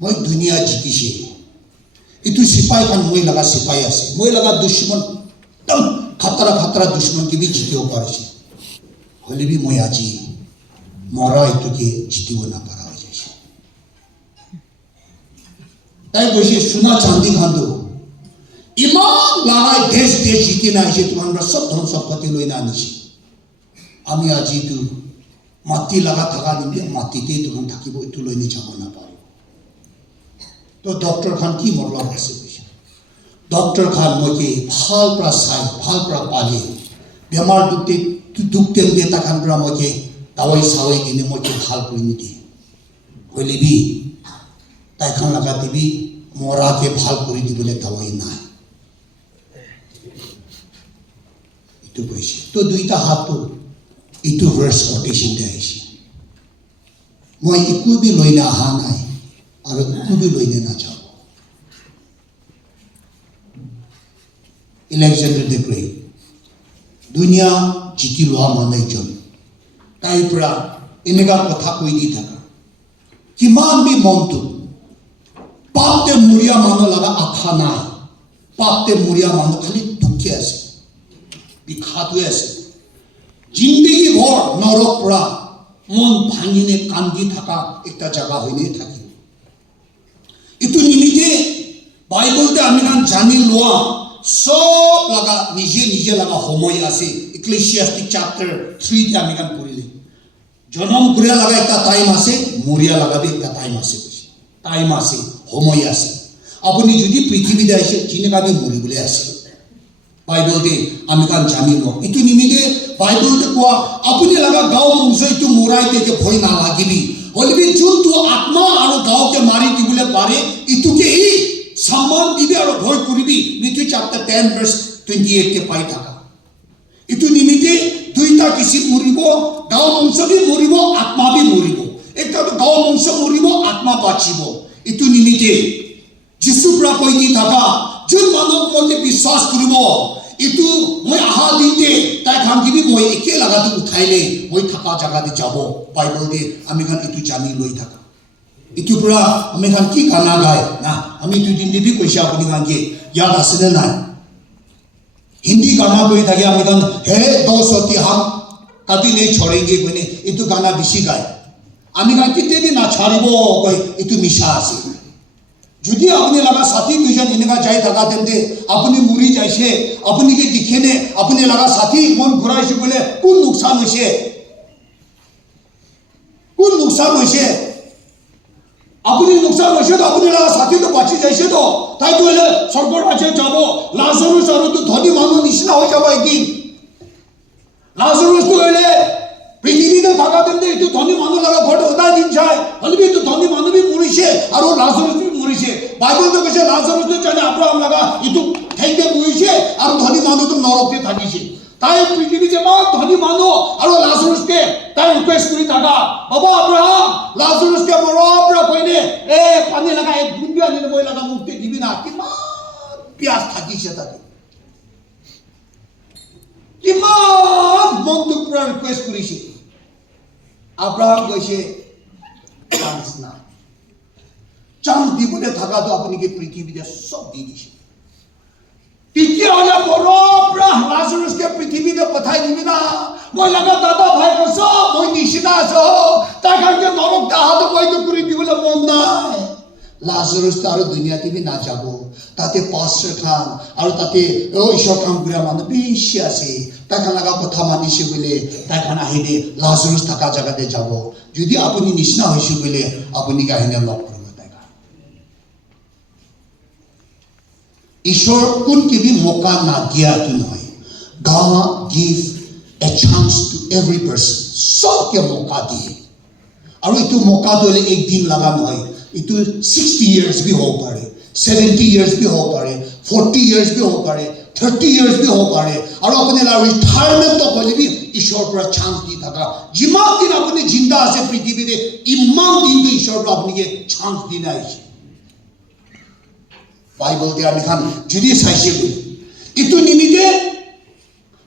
মই দুনিয়া জিতিছে ইটো সিপাই খান মই লগা সিপাই আছে মই লগা দুশ্মন একদম খাতৰা দুশ্মন কি বি জিতিব পাৰিছে হলিবি মই আজি মৰা এটুকে জিতিব নাপাৰা হৈ যাইছে তাই কৈছে সোনা চাঁদি খান্দো ইমান লড়াই দেশ জিতি না আহিছে তোমার সব ধন সম্পত্তি লৈ না আনিছে আমি আজি তো মাটি লগা থাকা নিমিত্তে মাটিতে তোমার থাকিব এইটো লৈ যাব নাপাৰো তো ডক্টৰ খান কি মতলব আছে কৈছে ডক্টৰ খান মইকে ভাল পৰা চাই ভাল পৰা পালে বেমাৰ দুখতে দিয়ে তাখান পৰা মইকে দাৱাই চাৱাই কিনে মইকে ভাল কৰি নিদিয়ে হলিবি তাইখান লগা দিবি মৰাকে ভাল কৰি দিবলৈ দাৱাই নাই ইটো কৈছে তো দুইটা হাতটো ইটো ভাৰ্ছ কোটেশ্যনতে আহিছে মই একো বি লৈ অহা নাই আৰু একো বি লৈ নাযাওঁ ইলেকশ্যন দ্য গ্ৰেট দুনিয়া জিতি লোৱা মানুহ একজন তাইৰ পৰা এনেকুৱা কথা কৈ দি থাকা কিমান বি মনটো পাপতে মৰিয়া মানুহ লগা আশা নাই পাপতে মৰিয়া মানুহ খালি দুখে আছে বিষাদ হৈ আছে জিন্দগী ভৰ নৰক পৰা মন ভাঙিনে কান্দি থকা একটা জায়গা হইনে থাকিব ইটো নিমিত্তে বাইবেলতে আমি জানি লোৱা সব লগা নিজে নিজে লগা সময় আছে ইক্লেসিয়াস্টিক চ্যাপ্টার 3 তে আমি পড়িলে জন্ম করিয়া লগা একটা টাইম আছে মরিয়া লাগাবে একটা টাইম আছে টাইম আছে সময় আছে আপনি যদি পৃথিবীতে আসে চিনেকাবে মরিবলে আছে বাইবেলতে আমি জানি লো ইটো নিমিত্তে বাইবেলতে কোৱা আপুনি লগা গাঁও মংস ইটো মৰাই থেকে ভয় না লাগিবি হলিবি যোনটো আত্মা আৰু গাঁওকে মাৰি দিবলৈ পাৰে ইটোকে এই সম্মান দিবি আৰু ভয় কৰিবি মিথ্যু চ্যাপ্টাৰ 10 ভাৰ্স 28 কে পাই থাকা ইটো নিমিত্তে দুইটা কিছু মৰিব গাঁও মংস বি মৰিব আত্মা বি মৰিব একটা তো গাঁও মংস মৰিব আত্মা বাচিব ইটো নিমিত্তে যিশু পৰা কৈ দি থাকা যোন মানুহ মতে বিশ্বাস কৰিব ইটো মই আহা দিনতে তাই খান দিবি মই একে লাগাটো উঠাইলে মই থাকা জায়গাতে যাব বাইবেলতে আমি ইটো জানি লৈ থাকা ইটো পৰা আমি কি গানা গায় না আমি দুদিন দিবি কৈছে আপুনি কি ইয়াত আছেনে নাই হিন্দী গানা কৰি থাকে আমি হে দোষতি হাম কবি নেই ছড়েঙ্গে কইনে ইটো গানা বেশি গায় আমি কেতিয়াবি না ছাড়িব কই ইটো মিছা আছে যদি আপনি লগা সাথী দুজন এনেকা যাই থাকা তেন্তে আপনি মরি যাইছে আপনি কি দেখেনে আপনি লগা সাথী মন ঘুরাইছে বলে কোন নুকসান হয়েছে আপনি নুকসান হয়েছে তো আপনি লগা সাথী তো বাঁচি যাইছে তো তাই তো হলে স্বর্গ রাজ্যে যাব লাজারুস আর তো ধনী মানুষ নিচিনা হয়ে যাব একদিন লাজারুস তো হলে পৃথিবীতে থাকা তেন্তে এইটো ধনী মানুহ লগা ঘৰত সদায় দিন যায় হলিবি এইটো ধনী মানুহ বি মৰিছে আৰু লাজাৰুস বি মৰিছে বাইবেলতে কৈছে লাজাৰুস জানে আব্ৰাহাম লগা এইটো ঠাইতে মৰিছে আৰু ধনী মানুহটো নৰকতে থাকিছে তাই পৃথিবীতে বহুত ধনী মানুহ আৰু লাজাৰুসকে তাই ৰিকুৱেষ্ট কৰি থাকা বাবা আব্ৰাহাম লাজাৰুসকে মৰাৰ পৰা কইনে পানী লগা এক বুন্দি আনি মই লগা মুক্তি দিবি না কিমান পিয়াস থাকিছে তাতে কিমান মনটোৰ পৰা ৰিকুৱেষ্ট কৰিছে আব্ৰাহাম কৈছে চান্স নাই চান্স দিবলে থাকাটো আপুনি কি পৃথিৱীতে সব দি দিছে তেতিয়াহ'লে পৰপৰা লাজাৰুছকে পৃথিৱীতে পঠাই দিবি না মই লগা দাদা ভাই কৈছ মই নিচিনা আছো তাৰ কাৰণে নৰক দাহাটো মইতো কৰি দিবলৈ মন নাই লাজাৰুছ আৰু দুনিয়াতে বি নাযাব তাতে পাষ্টাৰ খান আৰু তাতে ঈশ্বৰ কাম কৰা মানুহ বেছি আছে তাইখান লগা কথা মানিছে বোলে তাইখান আহিলে লাজাৰুছ থকা জেগাতে যাব যদি আপুনি নিচিনা হৈছে বোলে আপুনি কাহিনী লগ কৰিব তাইখান ঈশ্বৰ কোনকে বি মৌকা না দিয়াটো নহয় God give a chance to every person সবকে মৌকা দিয়ে আৰু এইটো মৌকা দিলে একদিন লগা নহয় itu 60 years भी हो पारे 70 years भी हो पारे 40 years भी हो पारे 30 years भी हो पारे और अपने ला रिटायरमेंट तो बोले भी ईश्वर पर चांस दी था जिमान दिन अपने जिंदा से पृथ्वी दे इमान दिन तो ईश्वर पर अपने के चांस देना है बाइबल के आने खान जुदी साइसे बोले इतु निमित्ते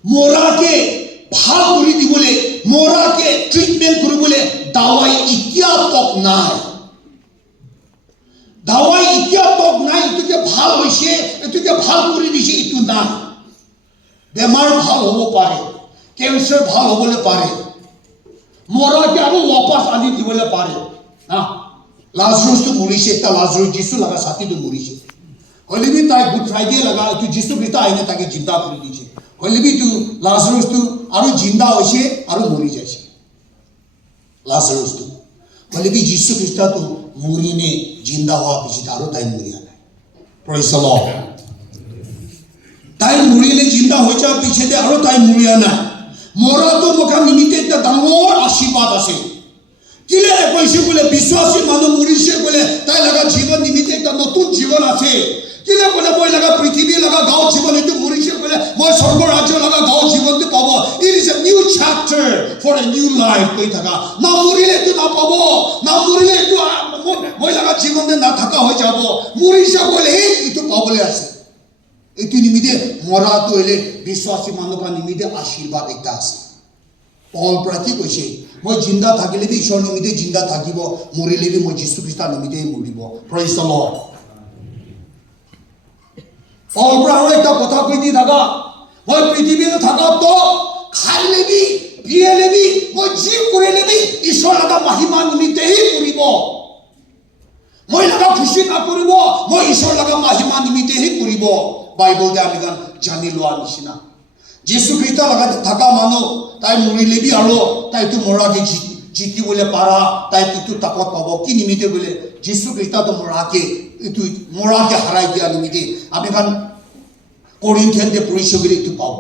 मोरा के भाग करी दी बोले मोरा के ट्रीटमेंट करी बोले दवाई इत्या तक ना है দাৱাই এতিয়া তক নাই এটোকে ভাল হৈছে এটোকে ভাল কৰি দিছে এটো না বেমাৰ ভাল হ'ব পাৰে কেন্সাৰ ভাল হ'বলৈ পাৰে মৰাকে আৰু वापस আনি দিবলৈ পাৰে হা লাজাৰুছটো মৰিছে এটা লাজাৰুছ যিশু লগা সাথীটো মৰিছে হলিবি তাই গুড ফ্ৰাইডে লগা এটো যিশু খ্ৰীষ্ট আইনে তাকে জিন্দা কৰি দিছে হলিবি তো লাজাৰুছটো আৰু জিন্দা হৈছে আৰু মৰি যাইছে লাজাৰুছটো হলিবি যিশু খ্ৰীষ্টটো মৰিনে জিন্দা হওয়া পিছিত আৰু তাই মৰিয়া নাই প্ৰেজ দ্য লৰ্ড তাই মৰিলে জিন্দা হৈ যোৱাৰ পিছতে আৰু তাই মৰিয়া নাই মৰাটো মুখা নিমিত্তে এটা ডাঙৰ আশীৰ্বাদ আছে কিলে কৈছে বোলে বিশ্বাসী মানুহ মৰিছে বোলে তাই লগা জীৱন নিমিত্তে এটা নতুন জীৱন আছে কিলে বোলে মই লগা পৃথিৱী লগা গাঁও জীৱন এইটো মৰিছে বোলে মই স্বৰ্গ ৰাজ্য লগা গাঁও জীৱনটো পাব it is a new chapter for a new life কৈ থাকা না মৰিলে এইটো নাপাব না মৰিলে এইটো মই লগা জীৱনতে নাথাকা হৈ যাব মৰিছে বোলে এইটো পাবলৈ আছে এইটো নিমিত্তে মৰাটো হ'লে বিশ্বাসী মানুহৰ নিমিত্তে আশীৰ্বাদ এটা আছে পল প্ৰতি কৈছে মই জিন্দা থাকিলে বি ঈশ্বৰ নিমিত্তে জিন্দা থাকিব মৰিলে বি মই যীশু খ্ৰীষ্টৰ নিমিত্তে মৰিব প্ৰেজ দ্য লৰ্ড পল আৰু এটা কথা কৈ দি থাকা মই পৃথিৱীতে থাকা তো খাই লেবি পিয়ে লেবি মই যি কৰি লেবি ঈশ্বৰ লগা মহিমা নিমিত্তেহে কৰিব মই লগা খুশি নকৰিব মই ঈশ্বৰ লগা মহিমা নিমিত্তেহে কৰিব বাইবেল দে আমি গান জানি লোৱা নিচিনা যীশু খ্ৰীষ্ট লগা থাকা মানুহ তাই মৰিলে বি আৰু তাইতো মৰাকে জিকিবলৈ পাৰা তাই এইটো তাকত পাব কি নিমিত্তে বোলে যীশু খ্ৰীষ্টটো মৰাকে এইটো মৰাকে হাৰাই দিয়া নিমিত্তে আমি গান কৰিন্থিয়ানতে পঢ়িছোঁ বুলি এইটো পাওঁ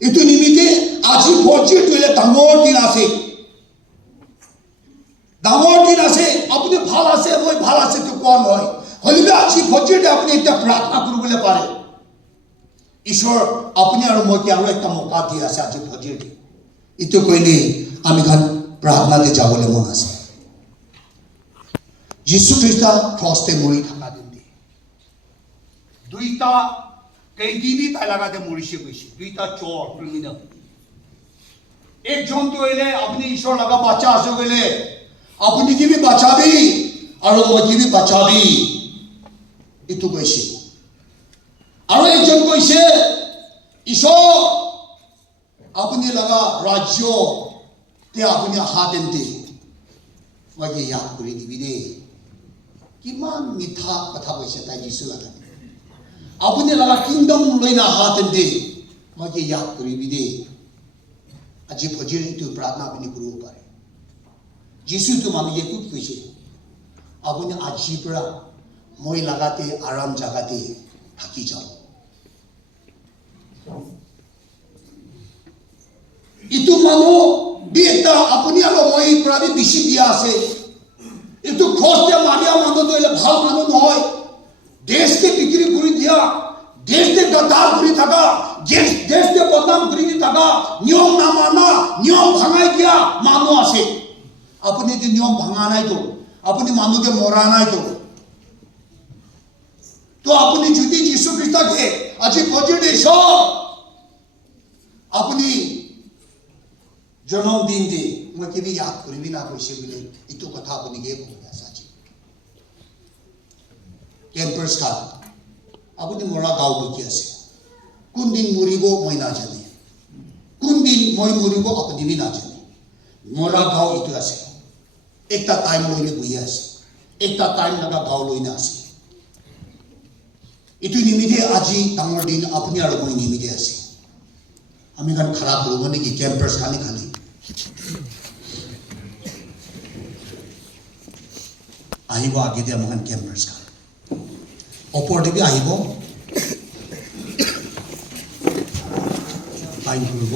এইটো নিমিত্তে আজি পৰ্যায়টো ডাঙৰ দিন আছে ডাঙৰ দিন আছে আপুনি ভাল আছে মই ভাল আছে তো কোৱা নহয় হলিবে আজি পৰ্যায়তে আপুনি এটা প্ৰাৰ্থনা কৰিবলৈ পাৰে ঈশ্বৰ আপুনি আৰু মই কি আৰু এটা মৌকা দি আছে আজি পৰ্যায়তে এইটো কৈলে আমি খান প্ৰাৰ্থনাতে যাবলৈ মন আছে যীশু খ্ৰীষ্ট ক্ৰছতে মৰি থকা দিন দুইটা কেইদিনই তাই লাগাতে মৰিছে গৈছে দুইটা চোৰ ক্ৰিমিনেল একজনটো হ'লে আপুনি ঈশ্বৰ লগা বাচ্চা আছে গ'লে আপুনি কি বি বাচাবি আৰু মই কি বি বাচাবি এইটো কৈছে আৰু একজন কৈছে ঈশ্বৰ আপুনি লগা ৰাজ্য তে আপুনি হাত এন্তে মই কি ইয়াত কৰি দিবি দেই কিমান মিঠা কথা কৈছে তাই যীশু লগা আপুনি লগা কিংডম লৈ না হাত এন্তে মই কি ইয়াত কৰিবি দেই আজি ফজিৰ এইটো প্ৰাৰ্থনা আপুনি কৰিব পাৰে যীশুটো মানুহে খুব কৈছে আপুনি আজিৰ পৰা মই লাগাতে আৰাম জাগাতে থাকি যাওঁ ইটো মানুহ বিটা আপুনি আৰু মই প্ৰায় বেছি দিয়া আছে ইটো খোজতে মাৰিয়া মানুহটো হ'লে ভাল মানুহ নহয় দেশকে বিক্ৰী কৰি দিয়া দেশকে গদ্দাৰ কৰি থাকা দেশকে বদনাম কৰি থাকা নিয়ম নামানা নিয়ম ভাঙাই দিয়া মানুহ আছে আপুনি যে নিয়ম ভাঙা নাই তো আপুনি মানুহকে মৰা নাই তো আপুনি যদি যীশু খ্ৰীষ্টকে আজি পজিটে আপুনি জন্মদিন দি মই কিবি ইয়াদ কৰিবি না কৈছে বোলে এইটো কথা আপুনি কে ক'ব আছে আজি campers kan apuni mora gaw buki ase kundin muribo moi na jani kundin moi muribo apuni bi na jani mora gaw itu ase ekta time loine bui ase ekta time laga gaw loine ase itu nimide aji tangor din apuni aru moi nimide ase ami kan kharap lobo ni ki campers khani khani আহিব আগে দিয়ে আমাক ক্যাম্পাস খান অপর দিবি আহিব লাইন করব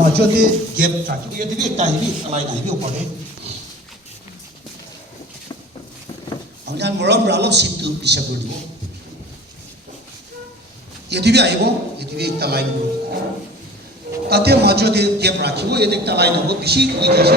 মাজতে গ্যাপ থাকিব ইয়ে দিবি একটা আহিবি লাইন আহিবি ওপরে আমি আর মরম রালক সিটটো পিছা করে দিব ইয়ে দিবি আহিব ইয়ে দিবি একটা লাইন করব তাতে মাজতে গ্যাপ রাখিব এতে একটা লাইন হবো বেশি হয়ে গেছে